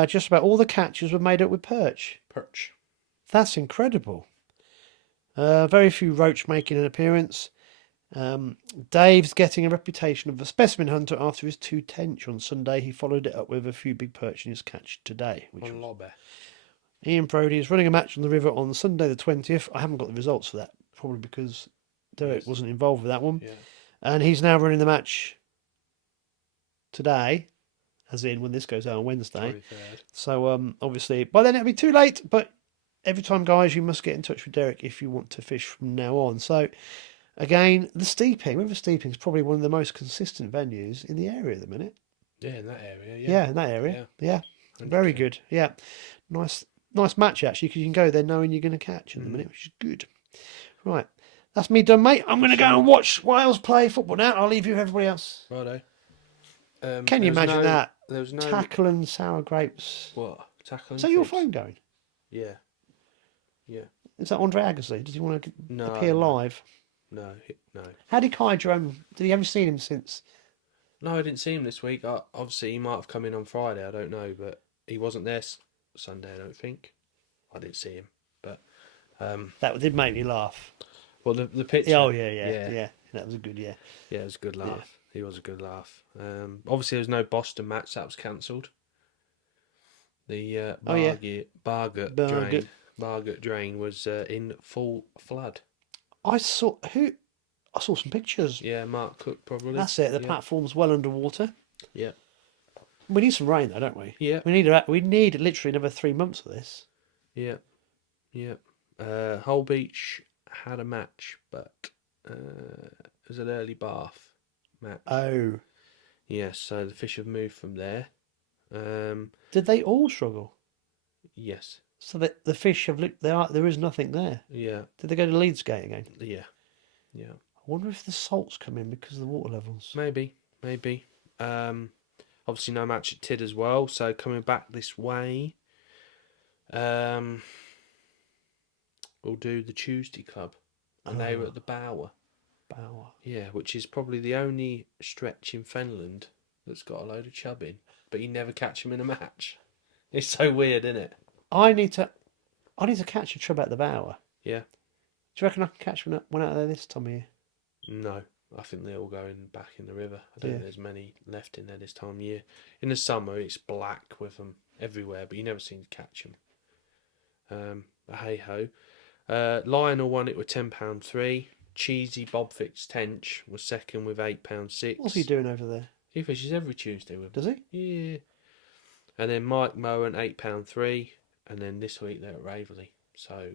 Just about all the catches were made up with perch. Perch. That's incredible. Very few roach making an appearance. Dave's getting a reputation of a specimen hunter after his 2 tench on Sunday. He followed it up with a few big perch in his catch today. On lobby. Ian Brodie is running a match on the river on Sunday the 20th. I haven't got the results for that, probably because Derek wasn't involved with that one. Yeah. And he's now running the match today, as in when this goes out on Wednesday. 23rd. So obviously by then it'll be too late, but every time, guys, you must get in touch with Derek if you want to fish from now on. So again, the Steeping, River Steeping is probably one of the most consistent venues in the area at the minute. Yeah, in that area. Yeah. Yeah, in that area. Yeah. Very good. Yeah. Nice match actually, because you can go there knowing you're going to catch in the minute, which is good. Right. That's me done, mate. I'm going to go and watch Wales play football now. I'll leave you with everybody else. Righto. Can you imagine that? There was no Tackle and sour grapes. what tackling. Is that your fish? phone going? Yeah. Yeah. Is that Andre Agassi? Does he want to No. appear live? No. No. How did Kai Jerome? Did you ever seen him since? No, I didn't see him this week. Obviously, he might have come in on Friday. I don't know, but he wasn't there Sunday. I don't think. I didn't see him, but That did make me laugh. well, the picture. Oh yeah. That was a good Yeah, it was a good laugh. He was a good laugh. Obviously, there was no Boston match that was cancelled. The Bargett drain was in full flood. I saw some pictures. Yeah, Mark Cook probably. That's it. The platform's well underwater. Yeah. We need some rain though, don't we? Yeah. We need literally another 3 months of this. Yeah. Yeah. Whole Beach had a match, but it was an early Bath match. Oh. Yes, so the fish have moved from there. Did they all struggle? Yes. So that the fish have looked. There is nothing there. Yeah. Did they go to Leeds Gate again? Yeah. Yeah. I wonder if the salt's come in because of the water levels. Maybe. Obviously no match at Tid as well, so coming back this way, we'll do the Tuesday Club, and they were at the Bower. Bower. Yeah, which is probably the only stretch in Fenland that's got a load of chub in, but you never catch them in a match. It's so weird, isn't it? I need to catch a chub at the Bower. Yeah. Do you reckon I can catch one out of there this time of year? No, I think they're all going back in the river. I don't Yeah. think there's many left in there this time of year. In the summer, it's black with them everywhere, but you never seem to catch them. But hey ho. Lionel won it with £10.3. Cheesy Bobfix Tench was second with £8.6. What's he doing over there? He fishes every Tuesday with them. Does he? Yeah. And then Mike Moen £8.3, and then this week they're at Raveley. So,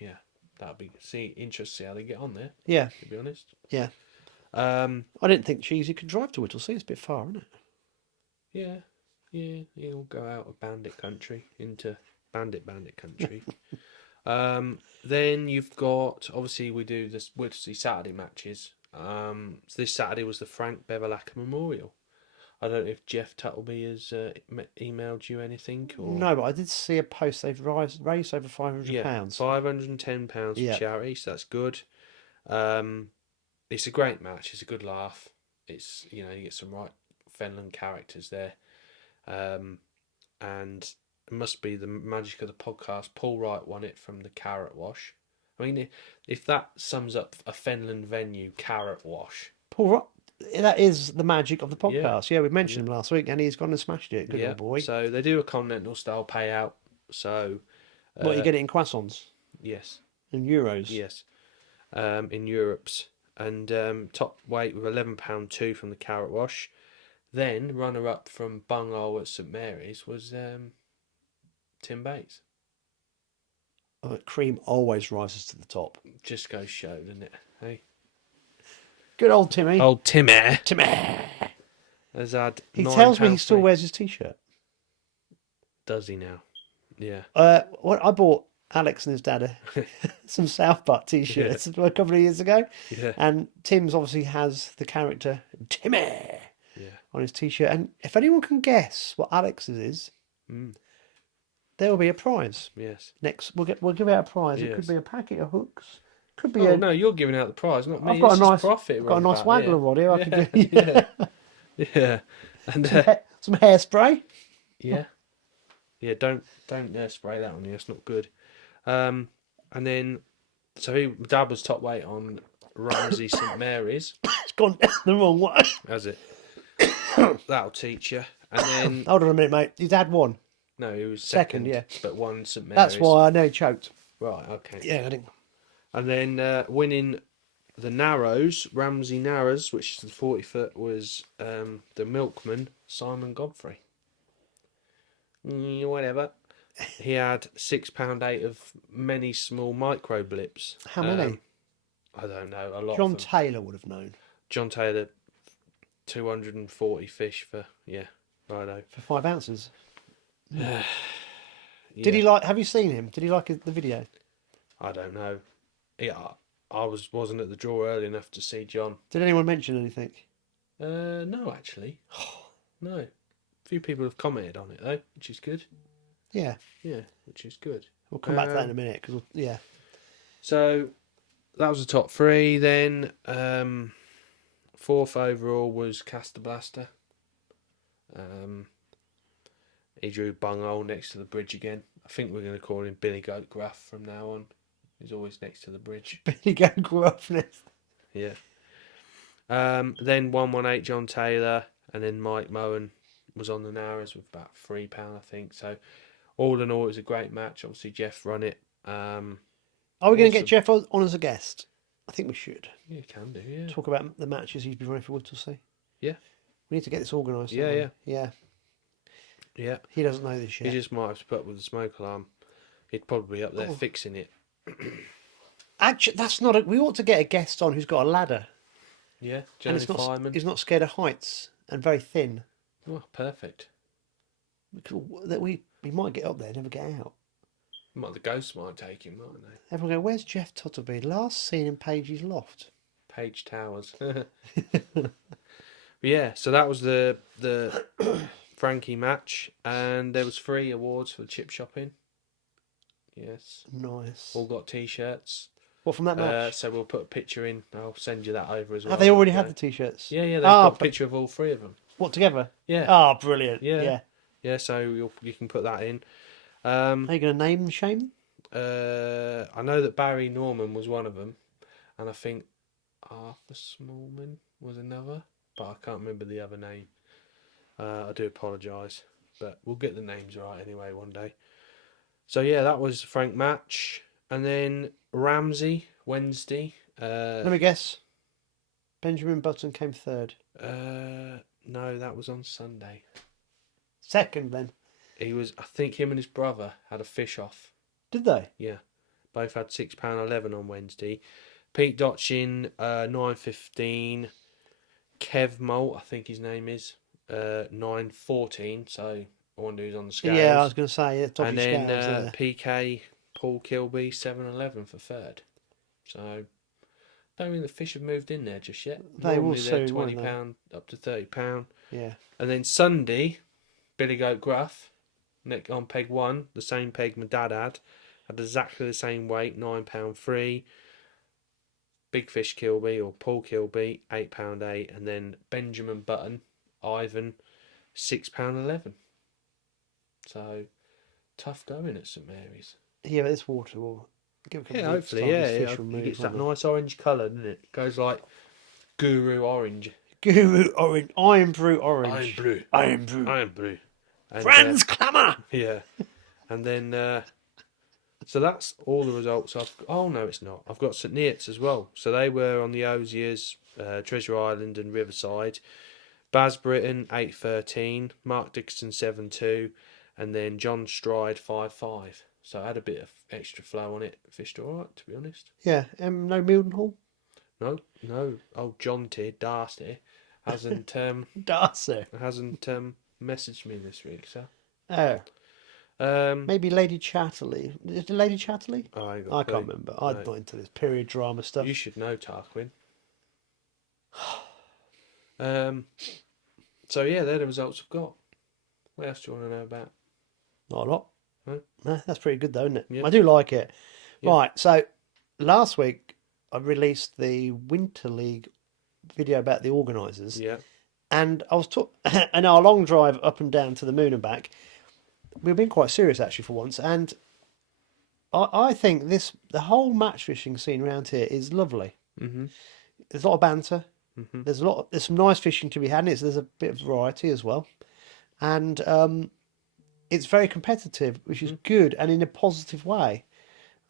yeah, that'll be interesting to see how they get on there. Yeah. To be honest. Yeah. I I didn't think Cheesy could drive to Whittlesea. It's a bit far, isn't it? Yeah, he'll go out of Bandit Country into Bandit Country. Then you've got, obviously we do this Whittlesea Saturday matches. So this Saturday was the Frank Beverlacker Memorial. I don't know if Jeff Tuttleby has emailed you anything. Or... No, but I did see a post. They've raised over £500. Yeah, £510 for charity, so that's good. It's a great match. It's a good laugh. It's, you get some right Fenland characters there. And it must be the magic of the podcast. Paul Wright won it from the Carrot Wash. I mean, if that sums up a Fenland venue, Carrot Wash, Paul, that is the magic of the Yeah, podcast. Yeah, we yeah, mentioned him last week, and he's gone and smashed it. Good yeah. old boy. So they do a continental style payout. So, What, you uh, get it in croissants yes, and euros? yes. In Europe's and top weight with £11 two from the Carrot Wash. Then runner up from Bunghole at St Mary's was Tim Bates. Cream always rises to the top. Just goes show, doesn't it? Hey, Good old Timmy. old Timmy Timmy. has had He £9 tells me he still free. wears his t-shirt. Does he now? Yeah. What I bought Alex and his dad some South Park t-shirts a couple of years ago, Yeah. and Tim's obviously has the character Timmy Yeah. on his t-shirt. And if anyone can guess what Alex's is, Mm. there will be a prize. Yes. Next, we'll give out a prize. It could Yes. be a packet of hooks. Could be Oh a. no, you're giving out the prize, not me. I've got This a is nice. profit. I've got a right nice about waggler here. rod here. I could do. Yeah. Yeah. And Some hairspray. yeah. Yeah. Don't spray that on you. That's not good. And then Dad was top weight on Ramsey St Mary's. It's gone the wrong way. Has it? That'll teach you. And then Hold on a minute, mate. Your dad won. no, he was Second, second, yeah. but won St Mary's. That's why I nearly choked. Right. Okay. Yeah, I didn't. And then winning the Narrows, Ramsey Narrows, which is the 40 foot, was the milkman Simon Godfrey. Whatever. He had £6.8 of many small micro blips. How many? I don't know. A lot. John of them. Taylor would have known. John Taylor, 240 fish for righto. For 5 ounces. Yeah. Did he like? Have you seen him? Did he like the video? I don't know. Yeah, I wasn't at the draw early enough to see John. Did anyone mention anything? No, actually, no. A few people have commented on it though, which is good. Yeah, Yeah, which is good. we'll come back to that in a minute. Cause yeah, So that was the top three. Then fourth overall was Caster Blaster. He drew bunghole next to the bridge again. I think we're going to call him Billy Goat Gruff from now on. He's always next to the bridge. Billy Go grew up next. Yeah. Then 118 John Taylor, and then Mike Moen was on the Narrows with about £3, I think. So all in all, it was a great match. Obviously, Jeff run it. Are we going to get Awesome. Jeff on as a guest? I think we should Yeah, you can do. Yeah. talk about the matches he's been running for Whittlesea. Yeah. We need to get this organised. Yeah, don't we? Yeah. Yeah. He doesn't know this He yet. just might have to put up with the smoke alarm. He'd probably be up there Oh. fixing it. Actually, that's not. We ought to get a guest on who's got a ladder Yeah. and Johnny it's not. Fireman. He's not scared of heights and very thin. Oh, perfect. That we might get up there, never get out. The ghosts might take him, mightn't they? Everyone go, where's Jeff Totterby? Last seen in Page's loft. Page Towers. Yeah, so that was the Frankie match, and there was 3 awards for the chip shopping. Yes, Nice. all got t-shirts. What from that match? So we'll put a picture in. I'll send you that over as well. Have they already Okay. had the t-shirts? Yeah, they've Ah, got a picture of all 3 of them. What, together? Yeah, Ah, brilliant. Yeah. Yeah. yeah. So you can put that in. Are you going to name and shame? I know that Barry Norman was one of them, and I think Arthur Smallman was another, but I can't remember the other name. I do apologise, but we'll get the names right anyway one day. So yeah, that was Frank match, and then Ramsey Wednesday. Let me guess. Benjamin Button came third. No, that was on Sunday. Second, then. I think him and his brother had a fish off. Did they? Yeah, both had £6.11 on Wednesday. Pete Dotchin, 9.15. Kev Molt, I think his name is, 9.14. So I wonder who's on the scales. Yeah, I was going to say, yeah, dodgy and then scales there. PK Paul Kilby, 7.11 for third. So don't think the fish have moved in there just yet. They will Normally they're soon, won't they? £20 up to £30. Yeah. And then Sunday, Billy Goat Gruff, Nick on peg 1, the same peg my dad had exactly the same weight, £9 free. Big Fish Kilby or Paul Kilby, £8.8, and then Benjamin Button, Ivan, £6.11. So tough going at St Mary's. Yeah, but this water will give a couple Yeah, of weeks' hopefully, time, yeah, this yeah. fish will It move, gets that won't nice orange colour, doesn't it? Goes like Guru Orange. Guru Orange. Iron Brew Orange. Iron Brew. Iron Brew. Iron Brew. And, Franz Klammer. yeah. And then, so that's all the results I've... Oh, no, it's not. I've got St Neots as well. So they were on the Osiers, Treasure Island and Riverside. Baz Britton, 8.13. Mark Dixon, 7.2. And then John Stride, 5.5. So I had a bit of extra flow on it. Fished all right, to be honest. Yeah. No Mildenhall. No. Old John T, Darcy, hasn't Darcy. messaged me this week, so. Maybe Lady Chatterley. Is it Lady Chatterley? I can't remember. I'm not into this period drama stuff. You should know, Tarquin. So yeah, they're the results I've got. What else do you want to know about? Not a lot. No, that's pretty good though, isn't it? Yeah. I do like it. Yeah. Right, so last week I released the Winter League video about the organisers. Yeah. And I was and our long drive up and down to the moon and back, we've been quite serious actually for once, and I think the whole match fishing scene around here is lovely. Mm-hmm. There's a lot of banter. Mm-hmm. There's some nice fishing to be had, and there's a bit of variety as well, and it's very competitive, which is good and in a positive way.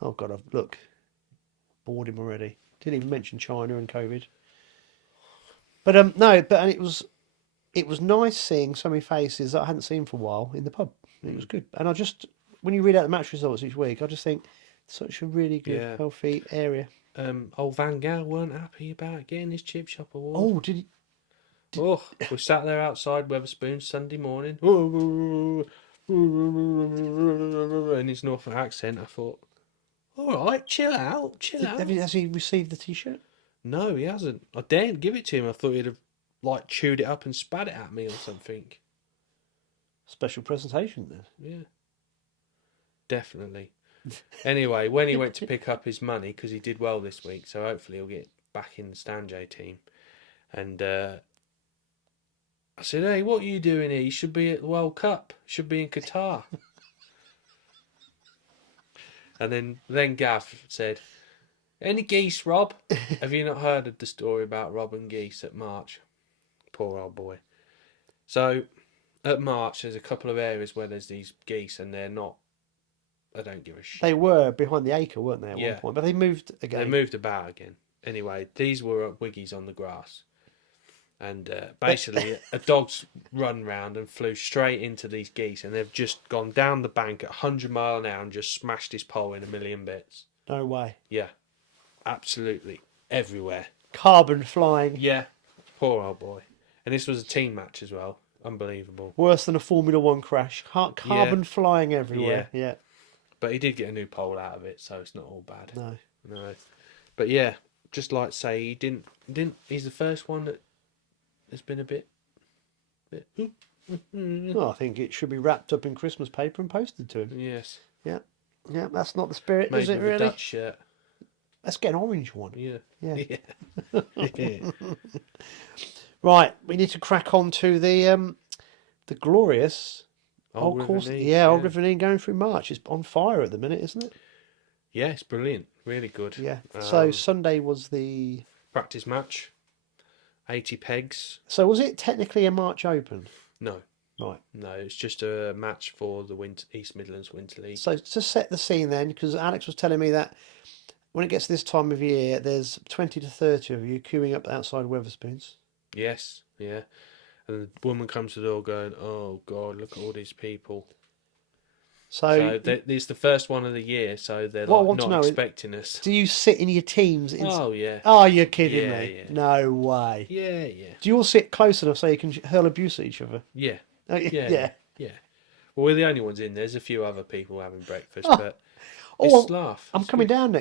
Oh God, look, bored him already. Didn't even mention China and COVID. But and it was nice seeing so many faces that I hadn't seen for a while in the pub. It was good, and when you read out the match results each week, I just think such a really good, healthy area. Old Van Gaal weren't happy about getting his chip shop award. Oh, did he? We sat there outside Wetherspoons Sunday morning. In his Norfolk accent, I thought, all right, chill out. Has he received the T-shirt? No, he hasn't. I daren't give it to him. I thought he'd have chewed it up and spat it at me or something. Special presentation then. Yeah, definitely. Anyway, when he went to pick up his money, because he did well this week, so hopefully he'll get back in the Stanjay team. And I said, hey, what are you doing here? You should be at the World Cup. You should be in Qatar. And then Gav said, any geese, Rob? Have you not heard of the story about Rob and geese at March? Poor old boy. So, at March, there's a couple of areas where there's these geese and they don't give a shit. They were behind the acre, weren't they, at one point? But they moved again. They moved about again. Anyway, these were wiggies on the grass. And basically, a dog's run round and flew straight into these geese, and they've just gone down the bank at 100 miles an hour and just smashed his pole in a million bits. No way. Yeah. Absolutely everywhere. Carbon flying. Yeah. Poor old boy. And this was a team match as well. Unbelievable. Worse than a Formula One crash. Carbon flying everywhere. Yeah. But he did get a new pole out of it, so it's not all bad. No. But yeah, just like say, he didn't. He's the first one that has been a bit. Well, I think it should be wrapped up in Christmas paper and posted to him. Yes. Yeah. Yeah, that's not the spirit, Made is it with a really? Dutch shirt. Let's get an orange one. Yeah. Yeah. Right, we need to crack on to the glorious Old Course. Old River Nene going through March. It's on fire at the minute, isn't it? Yeah, it's brilliant. Really good. Yeah. So Sunday was the practice match. 80 pegs. So was it technically a March Open? No. Right. No, it's just a match for the East Midlands Winter League. So to set the scene then, because Alex was telling me that when it gets to this time of year, there's 20 to 30 of you queuing up outside Wetherspoons. Yes, yeah. And the woman comes to the door going, oh, God, look at all these people. So it's the first one of the year, so they're not expecting us. Do you sit in your teams? Oh, yeah. Oh, you're kidding me. Yeah. No way. Yeah. Do you all sit close enough so you can hurl abuse at each other? Yeah. Yeah. Well, we're the only ones in. There's a few other people having breakfast, but it's laugh. I'm coming down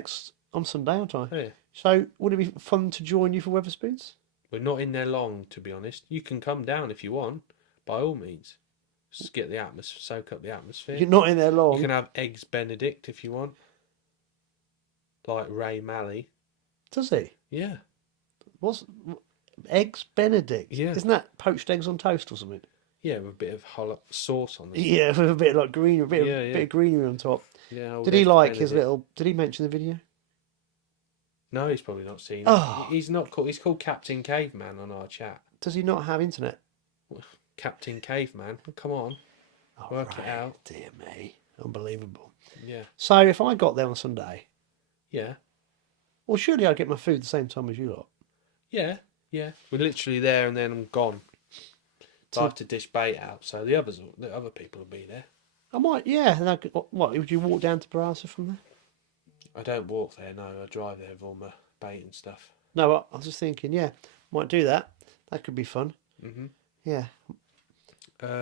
on Sunday, aren't I? Oh, yeah. So would it be fun to join you for Wetherspoons? We're not in there long, to be honest. You can come down if you want, by all means. Just get the atmosphere, soak up the atmosphere. You're not in there long. You can have Eggs Benedict if you want. Like Ray Malley. Does he? Yeah. What's Eggs Benedict? Yeah. Isn't that poached eggs on toast or something? Yeah, with a bit of hollow sauce on it. Yeah, with a bit like greenery, bit of greenery on top. Yeah. Did he like his little? Did he mention the video? No, he's probably not seen it. Oh. He's not called. He's called Captain Caveman on our chat. Does he not have internet? Captain Caveman. Come on, Oh, work it out. Dear me. Unbelievable. Yeah. So if I got there on Sunday, Yeah. well, surely I'd get my food the same time as you lot. Yeah. Yeah. We're literally there and then I'm gone. So I have to dish bait out, so the other people will be there. I might, yeah. And what, would you walk down to Barasa from there? I don't walk there, no. I drive there with all my bait and stuff. No, I was just thinking, yeah, might do that. That could be fun. Mm-hmm. Yeah.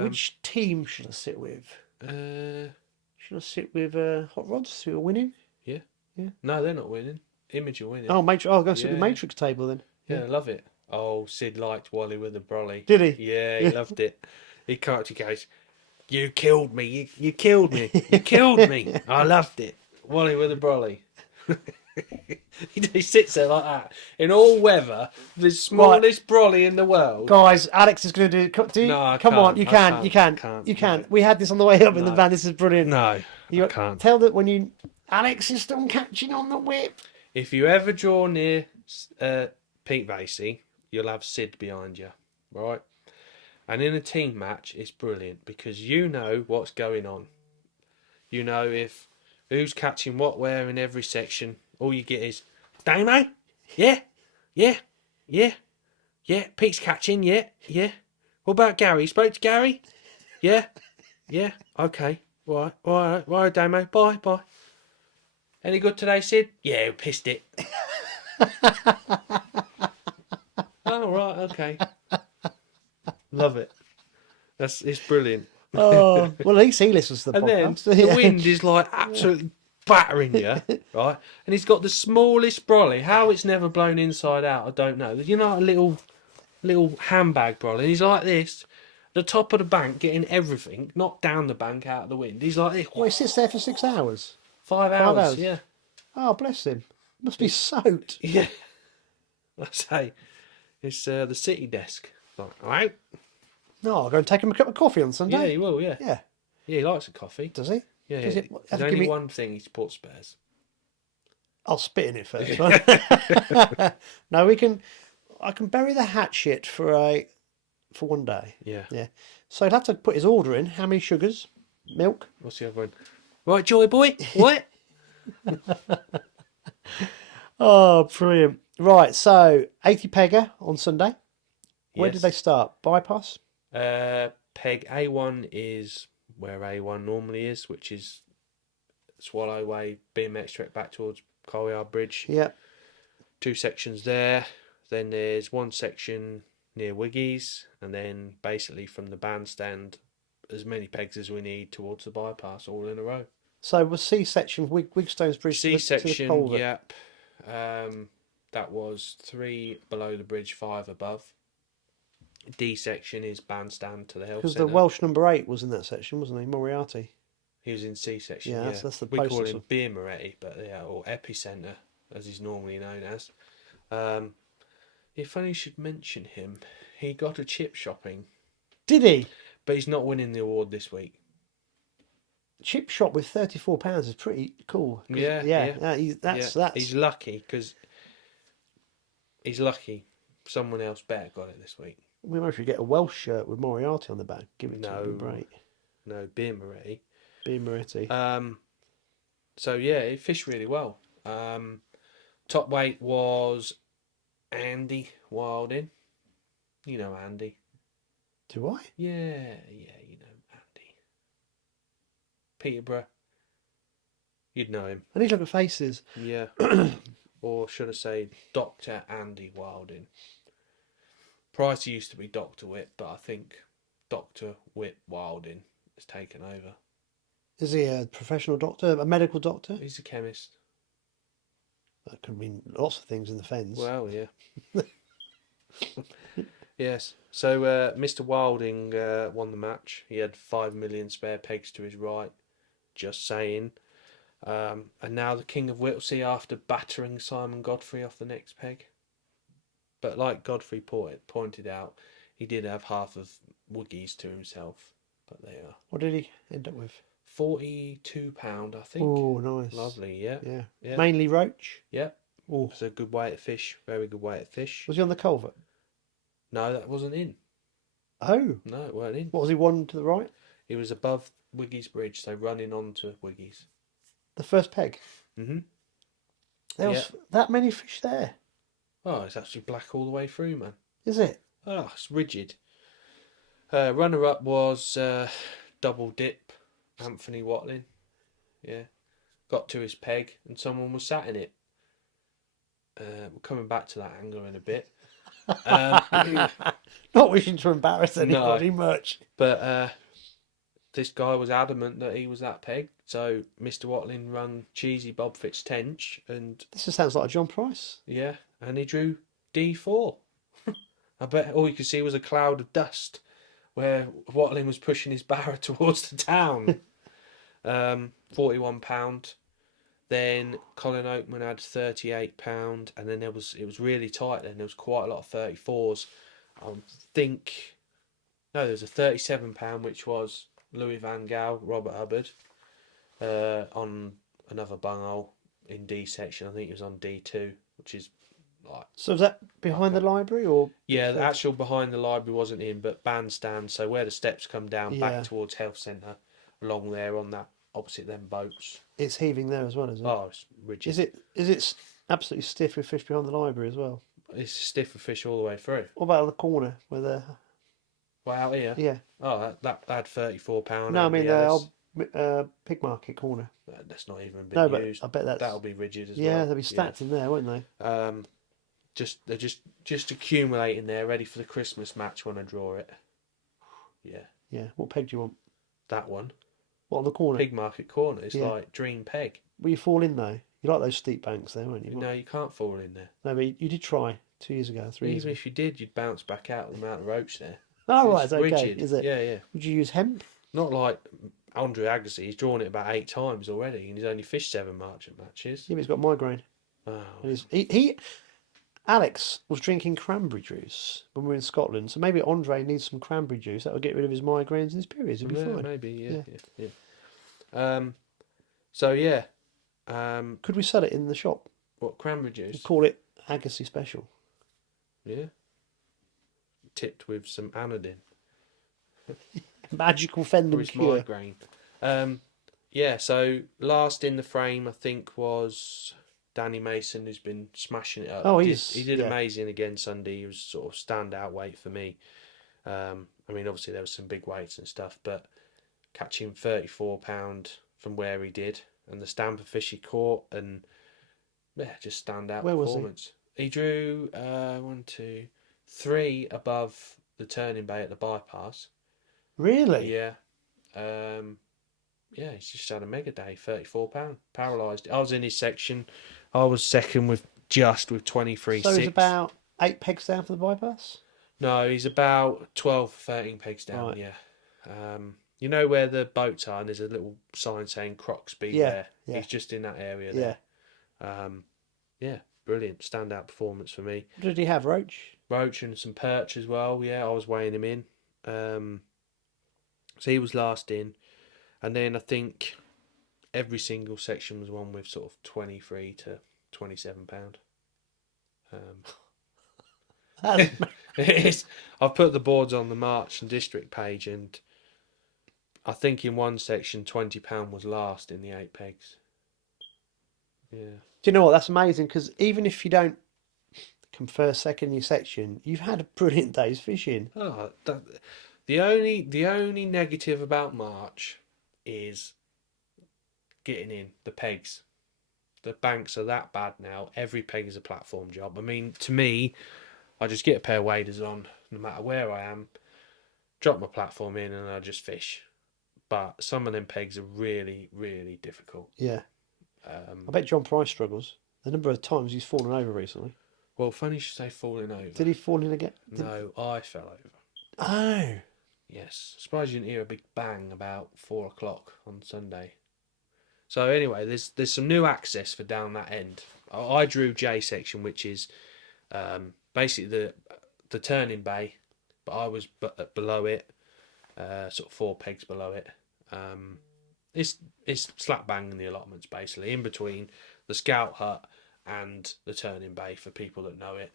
Which team should I sit with? Should I sit with Hot Rods, who are winning? Yeah. Yeah. No, they're not winning. Image are winning. Oh, I'll go sit with Matrix table then. Yeah, I love it. Oh, Sid liked Wally with the brolly. Did he? Yeah, he loved it. He goes, "You killed me. You killed me. You killed me." I loved it. Wally with the brolly. He sits there like that in all weather, the smallest brolly in the world. Guys, Alex is going to do. No, I come can't. on, you can. No. We had this on the way up in the No. van. This is brilliant. No, I can't. Tell that when you. Alex is still catching on the whip. If you ever draw near Pete Vasey, you'll have Sid behind you, right? And in a team match, it's brilliant because you know what's going on. You know who's catching what where in every section. All you get is, Damo? Yeah? Yeah? Yeah? Yeah? Pete's catching? Yeah? Yeah? What about Gary? Spoke to Gary? Yeah? Yeah? Okay. Right, Damo. Bye. Any good today, Sid? Yeah, pissed it. Oh, right, okay. Love it. It's brilliant. Oh, well, at least he listens to the And podcast. then the wind is like absolutely battering you, right? And he's got the smallest brolly. How it's never blown inside out, I don't know. You know, a little handbag brolly. And he's like this, the top of the bank, getting everything, not down the bank out of the wind. He's like this. Well, he sits there for 6 hours. 5 hours, hours. yeah. Oh, bless him. Must be soaked. Yeah. I say, it's the city desk. Like, all right. No, I'll go and take him a cup of coffee on Sunday. Yeah, he will, yeah. Yeah. Yeah, he likes a coffee. Does he? Yeah, Does yeah. it- There's only one thing he supports spares. I'll spit in it first. Right? No, I can bury the hatchet for one day. Yeah. Yeah. So he'd have to put his order in. How many sugars? Milk? What's the other one? Right, Joy Boy? What? Oh, brilliant. Right, so 80 pegger on Sunday. Where did they start? Bypass? Peg A1 is where A1 normally is, which is Swallow Way, BMX track back towards Colyard Bridge. Yep. 2 sections there. Then there's 1 section near Wiggy's, and then basically from the bandstand, as many pegs as we need towards the bypass, all in a row. So was C section Wigstone's Bridge C to the section, culvert? yep. That was 3 below the bridge, 5 above. D section is bandstand to the health Because centre. the Welsh number 8 was in that section, wasn't he? Moriarty. He was in C section. Yeah, Yeah, that's the we call closest him one. Beer Moretti, but yeah, or Epicenter as he's normally known as. If only you should mention him, he got a chip shopping, Did he? but he's not winning the award this week. Chip shop with £34 is pretty cool. 'Cause- Yeah. That's He's lucky because someone else better got it this week. we might should get a Welsh shirt with Moriarty on the back. Give it to No. him. Great. No, Beer Moretti. Be Moretti. So yeah, it fished really well. Top weight was Andy Wilding. You know Andy. Do I? Yeah, you know Andy. Peterborough. You'd know him. I need to look at faces. Yeah. Or should I say Dr. Andy Wilding. Price used to be Dr. Whip, but I think Dr. Whip Wilding has taken over. Is he a professional doctor, a medical doctor? He's a chemist. That could mean lots of things in the fens. Well, yeah. Yes. So Mr. Wilding won the match. He had 5 million spare pegs to his right. Just saying. And now the King of Whittlesea after battering Simon Godfrey off the next peg. But like Godfrey pointed out, he did have half of Woogie's to himself. But they are What did he end up with? £42, I think. Oh, nice. Lovely, yeah. Yeah. Yeah. Mainly roach. Yeah. Oh, It's a good weight of fish, very good weight of fish. was he on the culvert? No, that wasn't in. Oh, No, it weren't in. what was he, one to the right? He was above Wiggy's Bridge, so running onto Wiggy's. The first peg. Mm-hmm. There Yeah. was that many fish there. Oh, it's actually black all the way through, man. Is it? Oh, it's rigid. Runner-up was Double Dip, Anthony Watling. Yeah. Got to his peg and someone was sat in it. We're coming back to that angler in a bit. Not wishing to embarrass anybody much. But this guy was adamant that he was that peg. So Mr. Watling rung Cheesy Bob Fitztench and... This just sounds like a John Price. Yeah, and he drew D4. I bet all you could see was a cloud of dust where Watling was pushing his barra towards the town. £41. Then Colin Oakman had £38, and then it was really tight. Then there was quite a lot of 34s. I think there was a £37, which was Louis Van Gaal, Robert Hubbard, on another bunghole in D section. I think it was on D2, which is like... So was that behind the library or? Yeah, the actual behind the library wasn't in, but bandstand. So where the steps come down back towards Health Centre, along there on that opposite them boats. It's heaving there as well, isn't it? Oh, it's rigid. Is it absolutely stiff with fish behind the library as well? It's stiff with fish all the way through. What about the corner where the? Well, out here. Yeah. Oh, that had £34. No, I mean the old pig market corner. That's not even been used. I bet that'll be rigid as well. Yeah, they'll be stacked in there, won't they? They're just accumulating there, ready for the Christmas match when I draw it. Yeah. Yeah. What peg do you want? That one. What on the corner? Pig market corner. It's like dream peg. Will you fall in though? You like those steep banks there, won't you? No, you can't fall in there. No, but you did try 2 years ago, 3 years Even ago. if you did, you'd bounce back out with the amount of roach there. Oh, right, It's it's okay. rigid. Is it? Yeah, yeah. Would you use hemp? Not like Andre Agassi. He's drawn it about 8 times already, and he's only fished 7 marchant matches. Yeah, but he's got migraine. Oh. And Alex was drinking cranberry juice when we were in Scotland, so maybe Andre needs some cranberry juice. That will get rid of his migraines in his periods. He'll be fine. Maybe, yeah. So yeah. Could we sell it in the shop? What, cranberry juice? We'd call it Agassi Special. Yeah. Tipped with some anodine. Magical fend For and his cure. migraine. Yeah, so last in the frame I think was Danny Mason, who's been smashing it up. Oh, he he did amazing again Sunday. He was sort of standout weight for me. I mean, obviously there was some big weights and stuff, but catching £34 from where he did, and the stamp of fish he caught, and just standout performance. He drew 1, 2, 3 above the turning bay at the bypass. Really? Yeah. Yeah, he's just had a mega day, £34. Paralysed. I was in his section. I was second with 23.6. So he's about 8 pegs down for the bypass? No, he's about 12, 13 pegs down, Right. yeah. You know where the boats are, and there's a little sign saying Crocs beware. Yeah. He's just in that area there. Yeah, brilliant. Standout performance for me. What did he have, roach? Roach and some perch as well, yeah, I was weighing him in. So he was last in. And then I think every single section was one with sort of 23 to £27. It is. I've put the boards on the March and District page, and I think in one section £20 was last in the 8 pegs. Yeah. Do you know what? That's amazing, because even if you don't come first, second in your section, you've had a brilliant day's fishing. Oh, the only negative about March is getting in the pegs. The banks are that bad now. Every peg is a platform job. I mean, to me, I just get a pair of waders on, no matter where I am, drop my platform in, and I just fish. But some of them pegs are really, really difficult. Yeah. I bet John Price struggles. The number of times he's fallen over recently. Well, funny you should say falling over. Did he fall in again? No, I fell over. Oh. Yes. Surprised you didn't hear a big bang about 4 o'clock on Sunday. So anyway, there's some new access for down that end. I drew J section, which is basically the turning bay, but I was below it, sort of 4 pegs below it. It's slap bang in the allotments, basically, in between the scout hut and the turning bay for people that know it.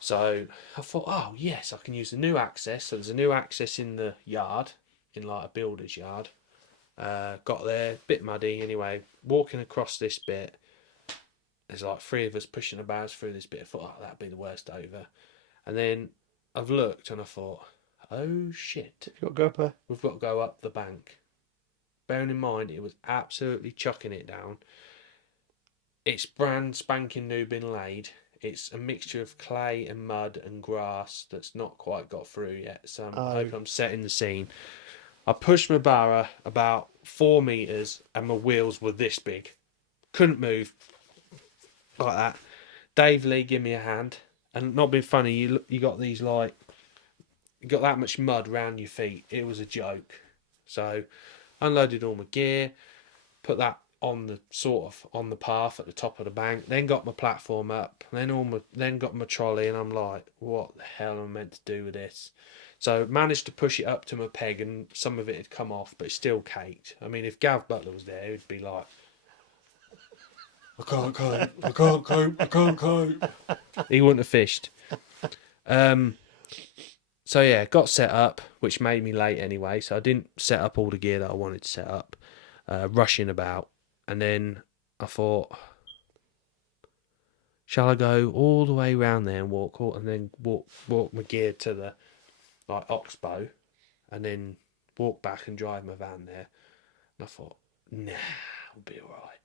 So I thought, oh yes, I can use the new access. So there's a new access in the yard, in like a builder's yard. Got there, bit muddy anyway. Walking across this bit, there's like 3 of us pushing the barrows through this bit. I thought, oh, that'd be the worst over. And then I've looked and I thought, oh shit, You've got to go up a... we've got to go up the bank. Bearing in mind, it was absolutely chucking it down. It's brand spanking new been laid. It's a mixture of clay and mud and grass that's not quite got through yet. So I hope I'm setting the scene. I pushed my barrow about 4 metres and my wheels were this big. Couldn't move like that. Dave Lee, give me a hand. And not being funny, you got these like... You got that much mud around your feet. It was a joke. So unloaded all my gear. Put that on the path at the top of the bank, then got my platform up, then got my trolley, and I'm like, what the hell am I meant to do with this? So managed to push it up to my peg, and some of it had come off, but it's still caked. I mean, if Gav Butler was there, he'd be like, I can't cope. He wouldn't have fished. So yeah, got set up, which made me late anyway, so I didn't set up all the gear that I wanted to set up, rushing about. And then I thought, shall I go all the way around there and walk my gear to the like oxbow, and then walk back and drive my van there? And I thought, nah, we'll be all right.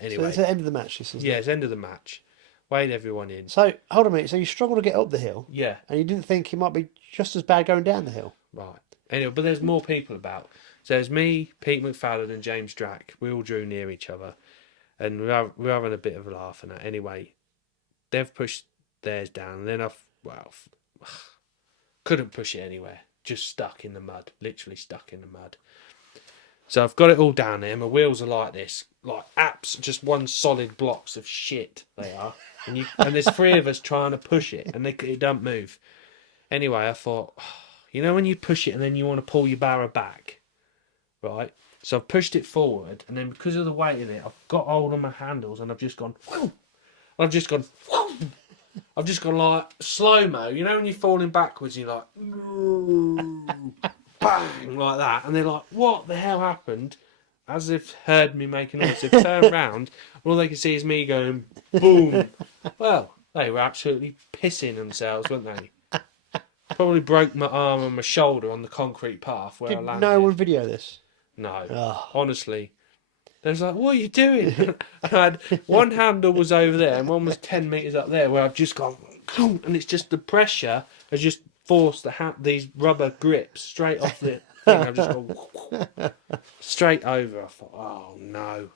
Anyway, So it's the end of the match, this is yeah, it's the end of the match. Weighed everyone in. So, hold on a minute. So you struggled to get up the hill? Yeah. And you didn't think it might be just as bad going down the hill? Right. Anyway, but there's more people about. So there's me, Pete McFadden and James Drack. We all drew near each other. And we're having a bit of a laugh and that. Anyway, they've pushed theirs down. And then couldn't push it anywhere. Just stuck in the mud. Literally stuck in the mud. So I've got it all down there. My wheels are like this. Like apps, just one solid blocks of shit they are. And there's 3 of us trying to push it. And it don't move. Anyway, I thought, you know when you push it and then you want to pull your barrow back? Right? So I've pushed it forward, and then because of the weight in it, I've got hold of my handles, and I've just gone, whoo! I've just gone like slow-mo. You know when you're falling backwards, you're like, bang, like that. And they're like, what the hell happened? As if heard me make a noise. They've turned round, and all they can see is me going, boom. Well, they were absolutely pissing themselves, weren't they? Probably broke my arm and my shoulder on the concrete path where I Did landed. no one video this? No. Oh. Honestly. They was like, what are you doing? I had one handle was over there and one was 10 metres up there where I've just gone, and it's just the pressure has just forced these rubber grips straight off the thing. I've just gone straight over. I thought, oh no.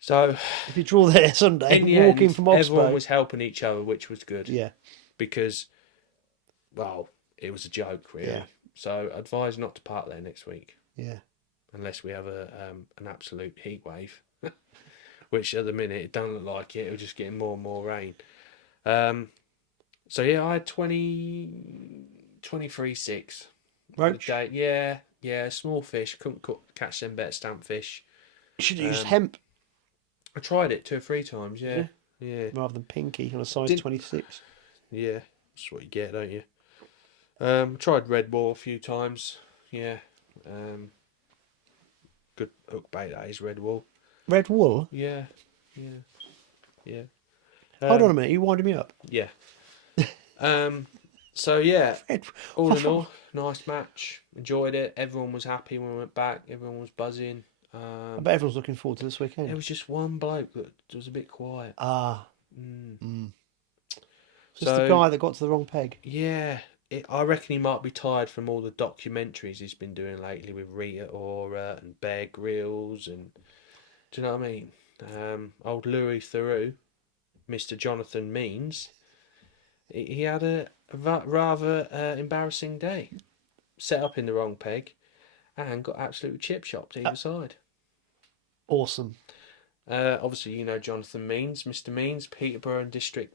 So If you draw there Sunday, in the walking end, from Oxbow. everyone was helping each other, which was good. Yeah. Because, well, it was a joke, really. Yeah. So advise not to park there next week. Yeah. Unless we have an absolute heat wave, which at the minute it doesn't look like it. It'll just get more and more rain. So yeah, I had 23.6. Roach? Yeah, small fish. Couldn't catch them better stamp fish. You should use hemp. I tried it 2 or 3 times, yeah. Rather than pinky on a size 26. Yeah, that's what you get, don't you? Tried red wool a few times, yeah. Good hook bait, that is, red wool. Red wool? Yeah. Hold on a minute, you winding me up? Yeah. So yeah, Red... all in all, nice match. Enjoyed it. Everyone was happy when we went back. Everyone was buzzing. I bet everyone's looking forward to this weekend. There was just one bloke that was a bit quiet. Just the guy that got to the wrong peg. Yeah. I reckon he might be tired from all the documentaries he's been doing lately with Rita Ora and Bear Grylls and... Do you know what I mean? Old Louis Theroux, Mr. Jonathan Means, he had a rather embarrassing day. Set up in the wrong peg and got absolutely chip shopped either side. Awesome. Obviously, you know Jonathan Means, Mr. Means, Peterborough District.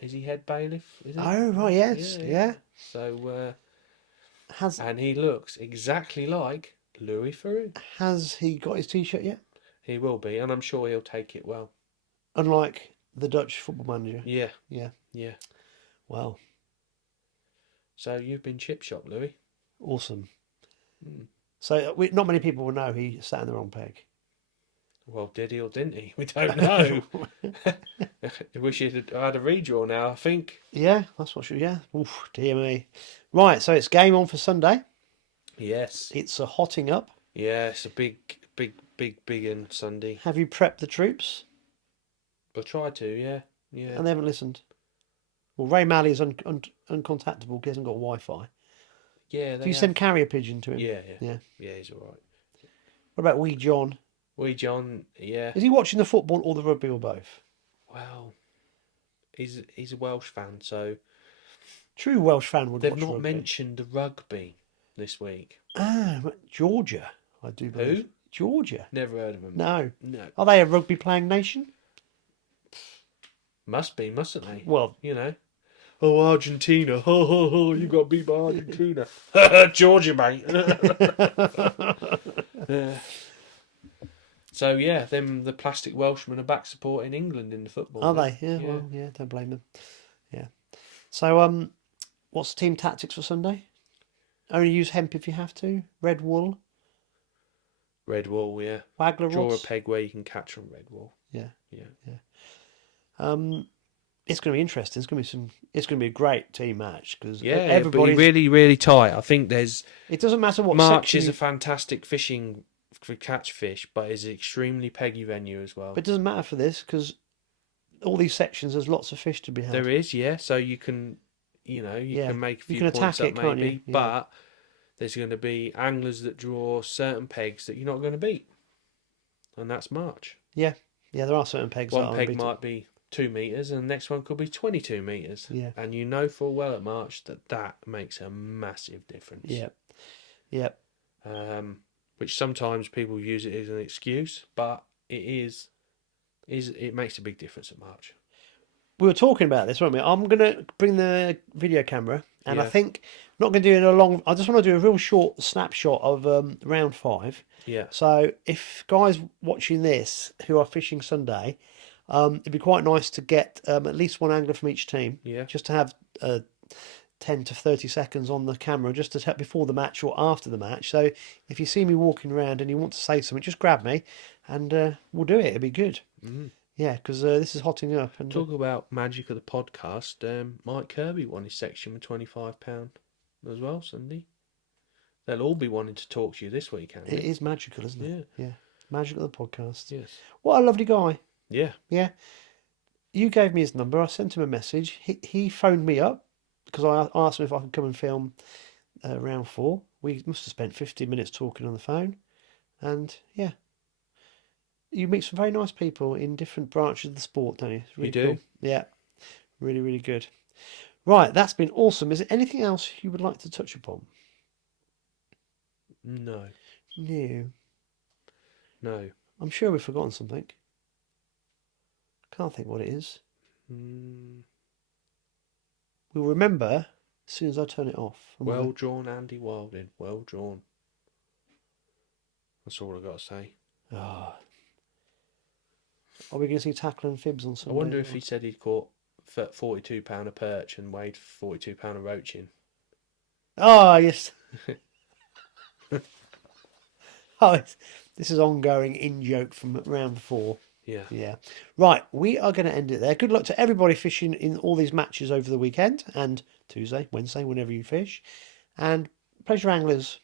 Is he head bailiff? Is he? Oh, right, yes, yeah. So, and he looks exactly like Louis Theroux. Has he got his t-shirt yet? He will be, and I'm sure he'll take it well. Unlike the Dutch football manager. Yeah, Yeah. yeah. Well, So you've been chip shop, Louis. awesome. Mm. So not many people will know he sat in the wrong peg. Well, did he or didn't he? We don't know. I wish he'd had a redraw now, I think. Yeah, that's what should. Yeah. Oof, dear me. Right, so it's game on for Sunday. Yes. It's a hotting up. Yeah, it's a big on Sunday. Have you prepped the troops? I tried to, yeah. Yeah. And they haven't listened. Well, Ray Malley is uncontactable because he hasn't got Wi-Fi. Yeah, Do you send carrier pigeon to him? Yeah. Yeah. Yeah, he's all right. What about wee John? Wee John, yeah. Is he watching the football or the rugby or both? Well, he's a Welsh fan, so True Welsh fan would they've watch not rugby. mentioned the rugby this week. Ah, Georgia, I do believe. Who? Georgia. Never heard of them. No. No. Are they a rugby playing nation? Must be, mustn't they? Well, You know. Oh, Argentina. Ho, ho, ho. You got beat by Argentina. Georgia, mate. Yeah. So, yeah, the plastic Welshmen are back supporting England in the football. are now. they? Yeah, well, yeah, don't blame them. Yeah. So, what's the team tactics for Sunday? Only use hemp if you have to. Red wool. Red wool, yeah. Waggler Draw a rods. peg where you can catch on red wool. Yeah. Yeah. It's going to be interesting. It's going to be a great team match because Yeah, it'll everybody. be really, really tight. I think there's... It doesn't matter what March section is you- a fantastic fishing for catch fish, but is an extremely peggy venue as well. But it doesn't matter for this because all these sections, there's lots of fish to be had. There is, yeah. So you can, you can make a few you can points attack up it, can't maybe, you? Yeah. but there's going to be anglers that draw certain pegs that you're not going to beat, and that's March. Yeah, there are certain pegs. that One are peg unbeatable. might be 2 meters, and the next one could be 22 meters. Yeah. And you know full well at March that makes a massive difference. Yeah. Which sometimes people use it as an excuse, but it makes a big difference at March. We were talking about this, weren't we? I'm going to bring the video camera, and I Yeah. think I'm not going to do it in a long. I just want to do a real short snapshot of round 5. Yeah. So if guys watching this who are fishing Sunday, it'd be quite nice to get at least one angler from each team. Yeah. Just to have 10 to 30 seconds on the camera just to take before the match or after the match. So if you see me walking around and you want to say something, just grab me and we'll do it. It'll be good. Mm. Yeah, because this is hotting up. And Talk about magic of the podcast. Mike Kirby won his section with £25 as well Sunday. They'll all be wanting to talk to you this weekend. it is magical, isn't it? Yeah. Magical the podcast. Yes. What a lovely guy. Yeah. Yeah. You gave me his number. I sent him a message. He phoned me up because I asked him if I could come and film round 4. We must have spent 15 minutes talking on the phone. And yeah. You meet some very nice people in different branches of the sport, don't you? It's really You do. cool. Yeah. Really, really good. Right, that's been awesome. Is there anything else you would like to touch upon? No. No. I'm sure we've forgotten something. Can't think what it is. Mm. We'll remember as soon as I turn it off. Well drawn, Andy Wilding. Well drawn. That's all I've got to say. Oh. Are we going to see tackle and fibs on I Sunday? wonder if he said he'd caught £42 a perch and weighed £42 a roaching. Oh, yes. This is ongoing in-joke from round 4. Yeah. Yeah. Right, we are going to end it there. Good luck to everybody fishing in all these matches over the weekend and Tuesday, Wednesday, whenever you fish. And pleasure anglers,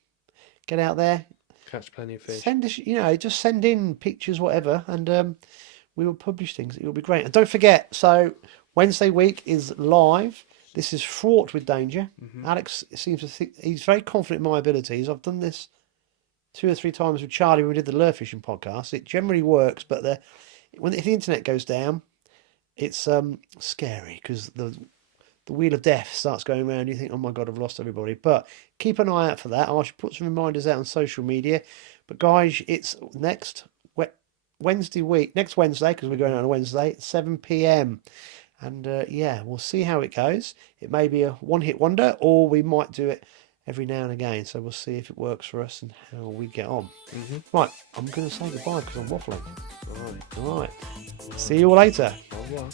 get out there. Catch plenty of fish. Send us, just send in pictures, whatever, and we will publish things. It will be great. And don't forget, so Wednesday week is live. This is fraught with danger. Mm-hmm. Alex seems to think he's very confident in my abilities. I've done this 2 or 3 times with Charlie when we did the lure fishing podcast. It generally works, but if the internet goes down, it's scary because the wheel of death starts going around. You think, oh my God, I've lost everybody. But keep an eye out for that. I should put some reminders out on social media. But guys, it's next Wednesday, because we're going on a Wednesday, 7 p.m. And we'll see how it goes. It may be a one-hit wonder, or we might do it every now and again. So we'll see if it works for us and how we get on. Mm-hmm. Right, I'm going to say goodbye because I'm waffling. Right. All right. See you all later. Au revoir.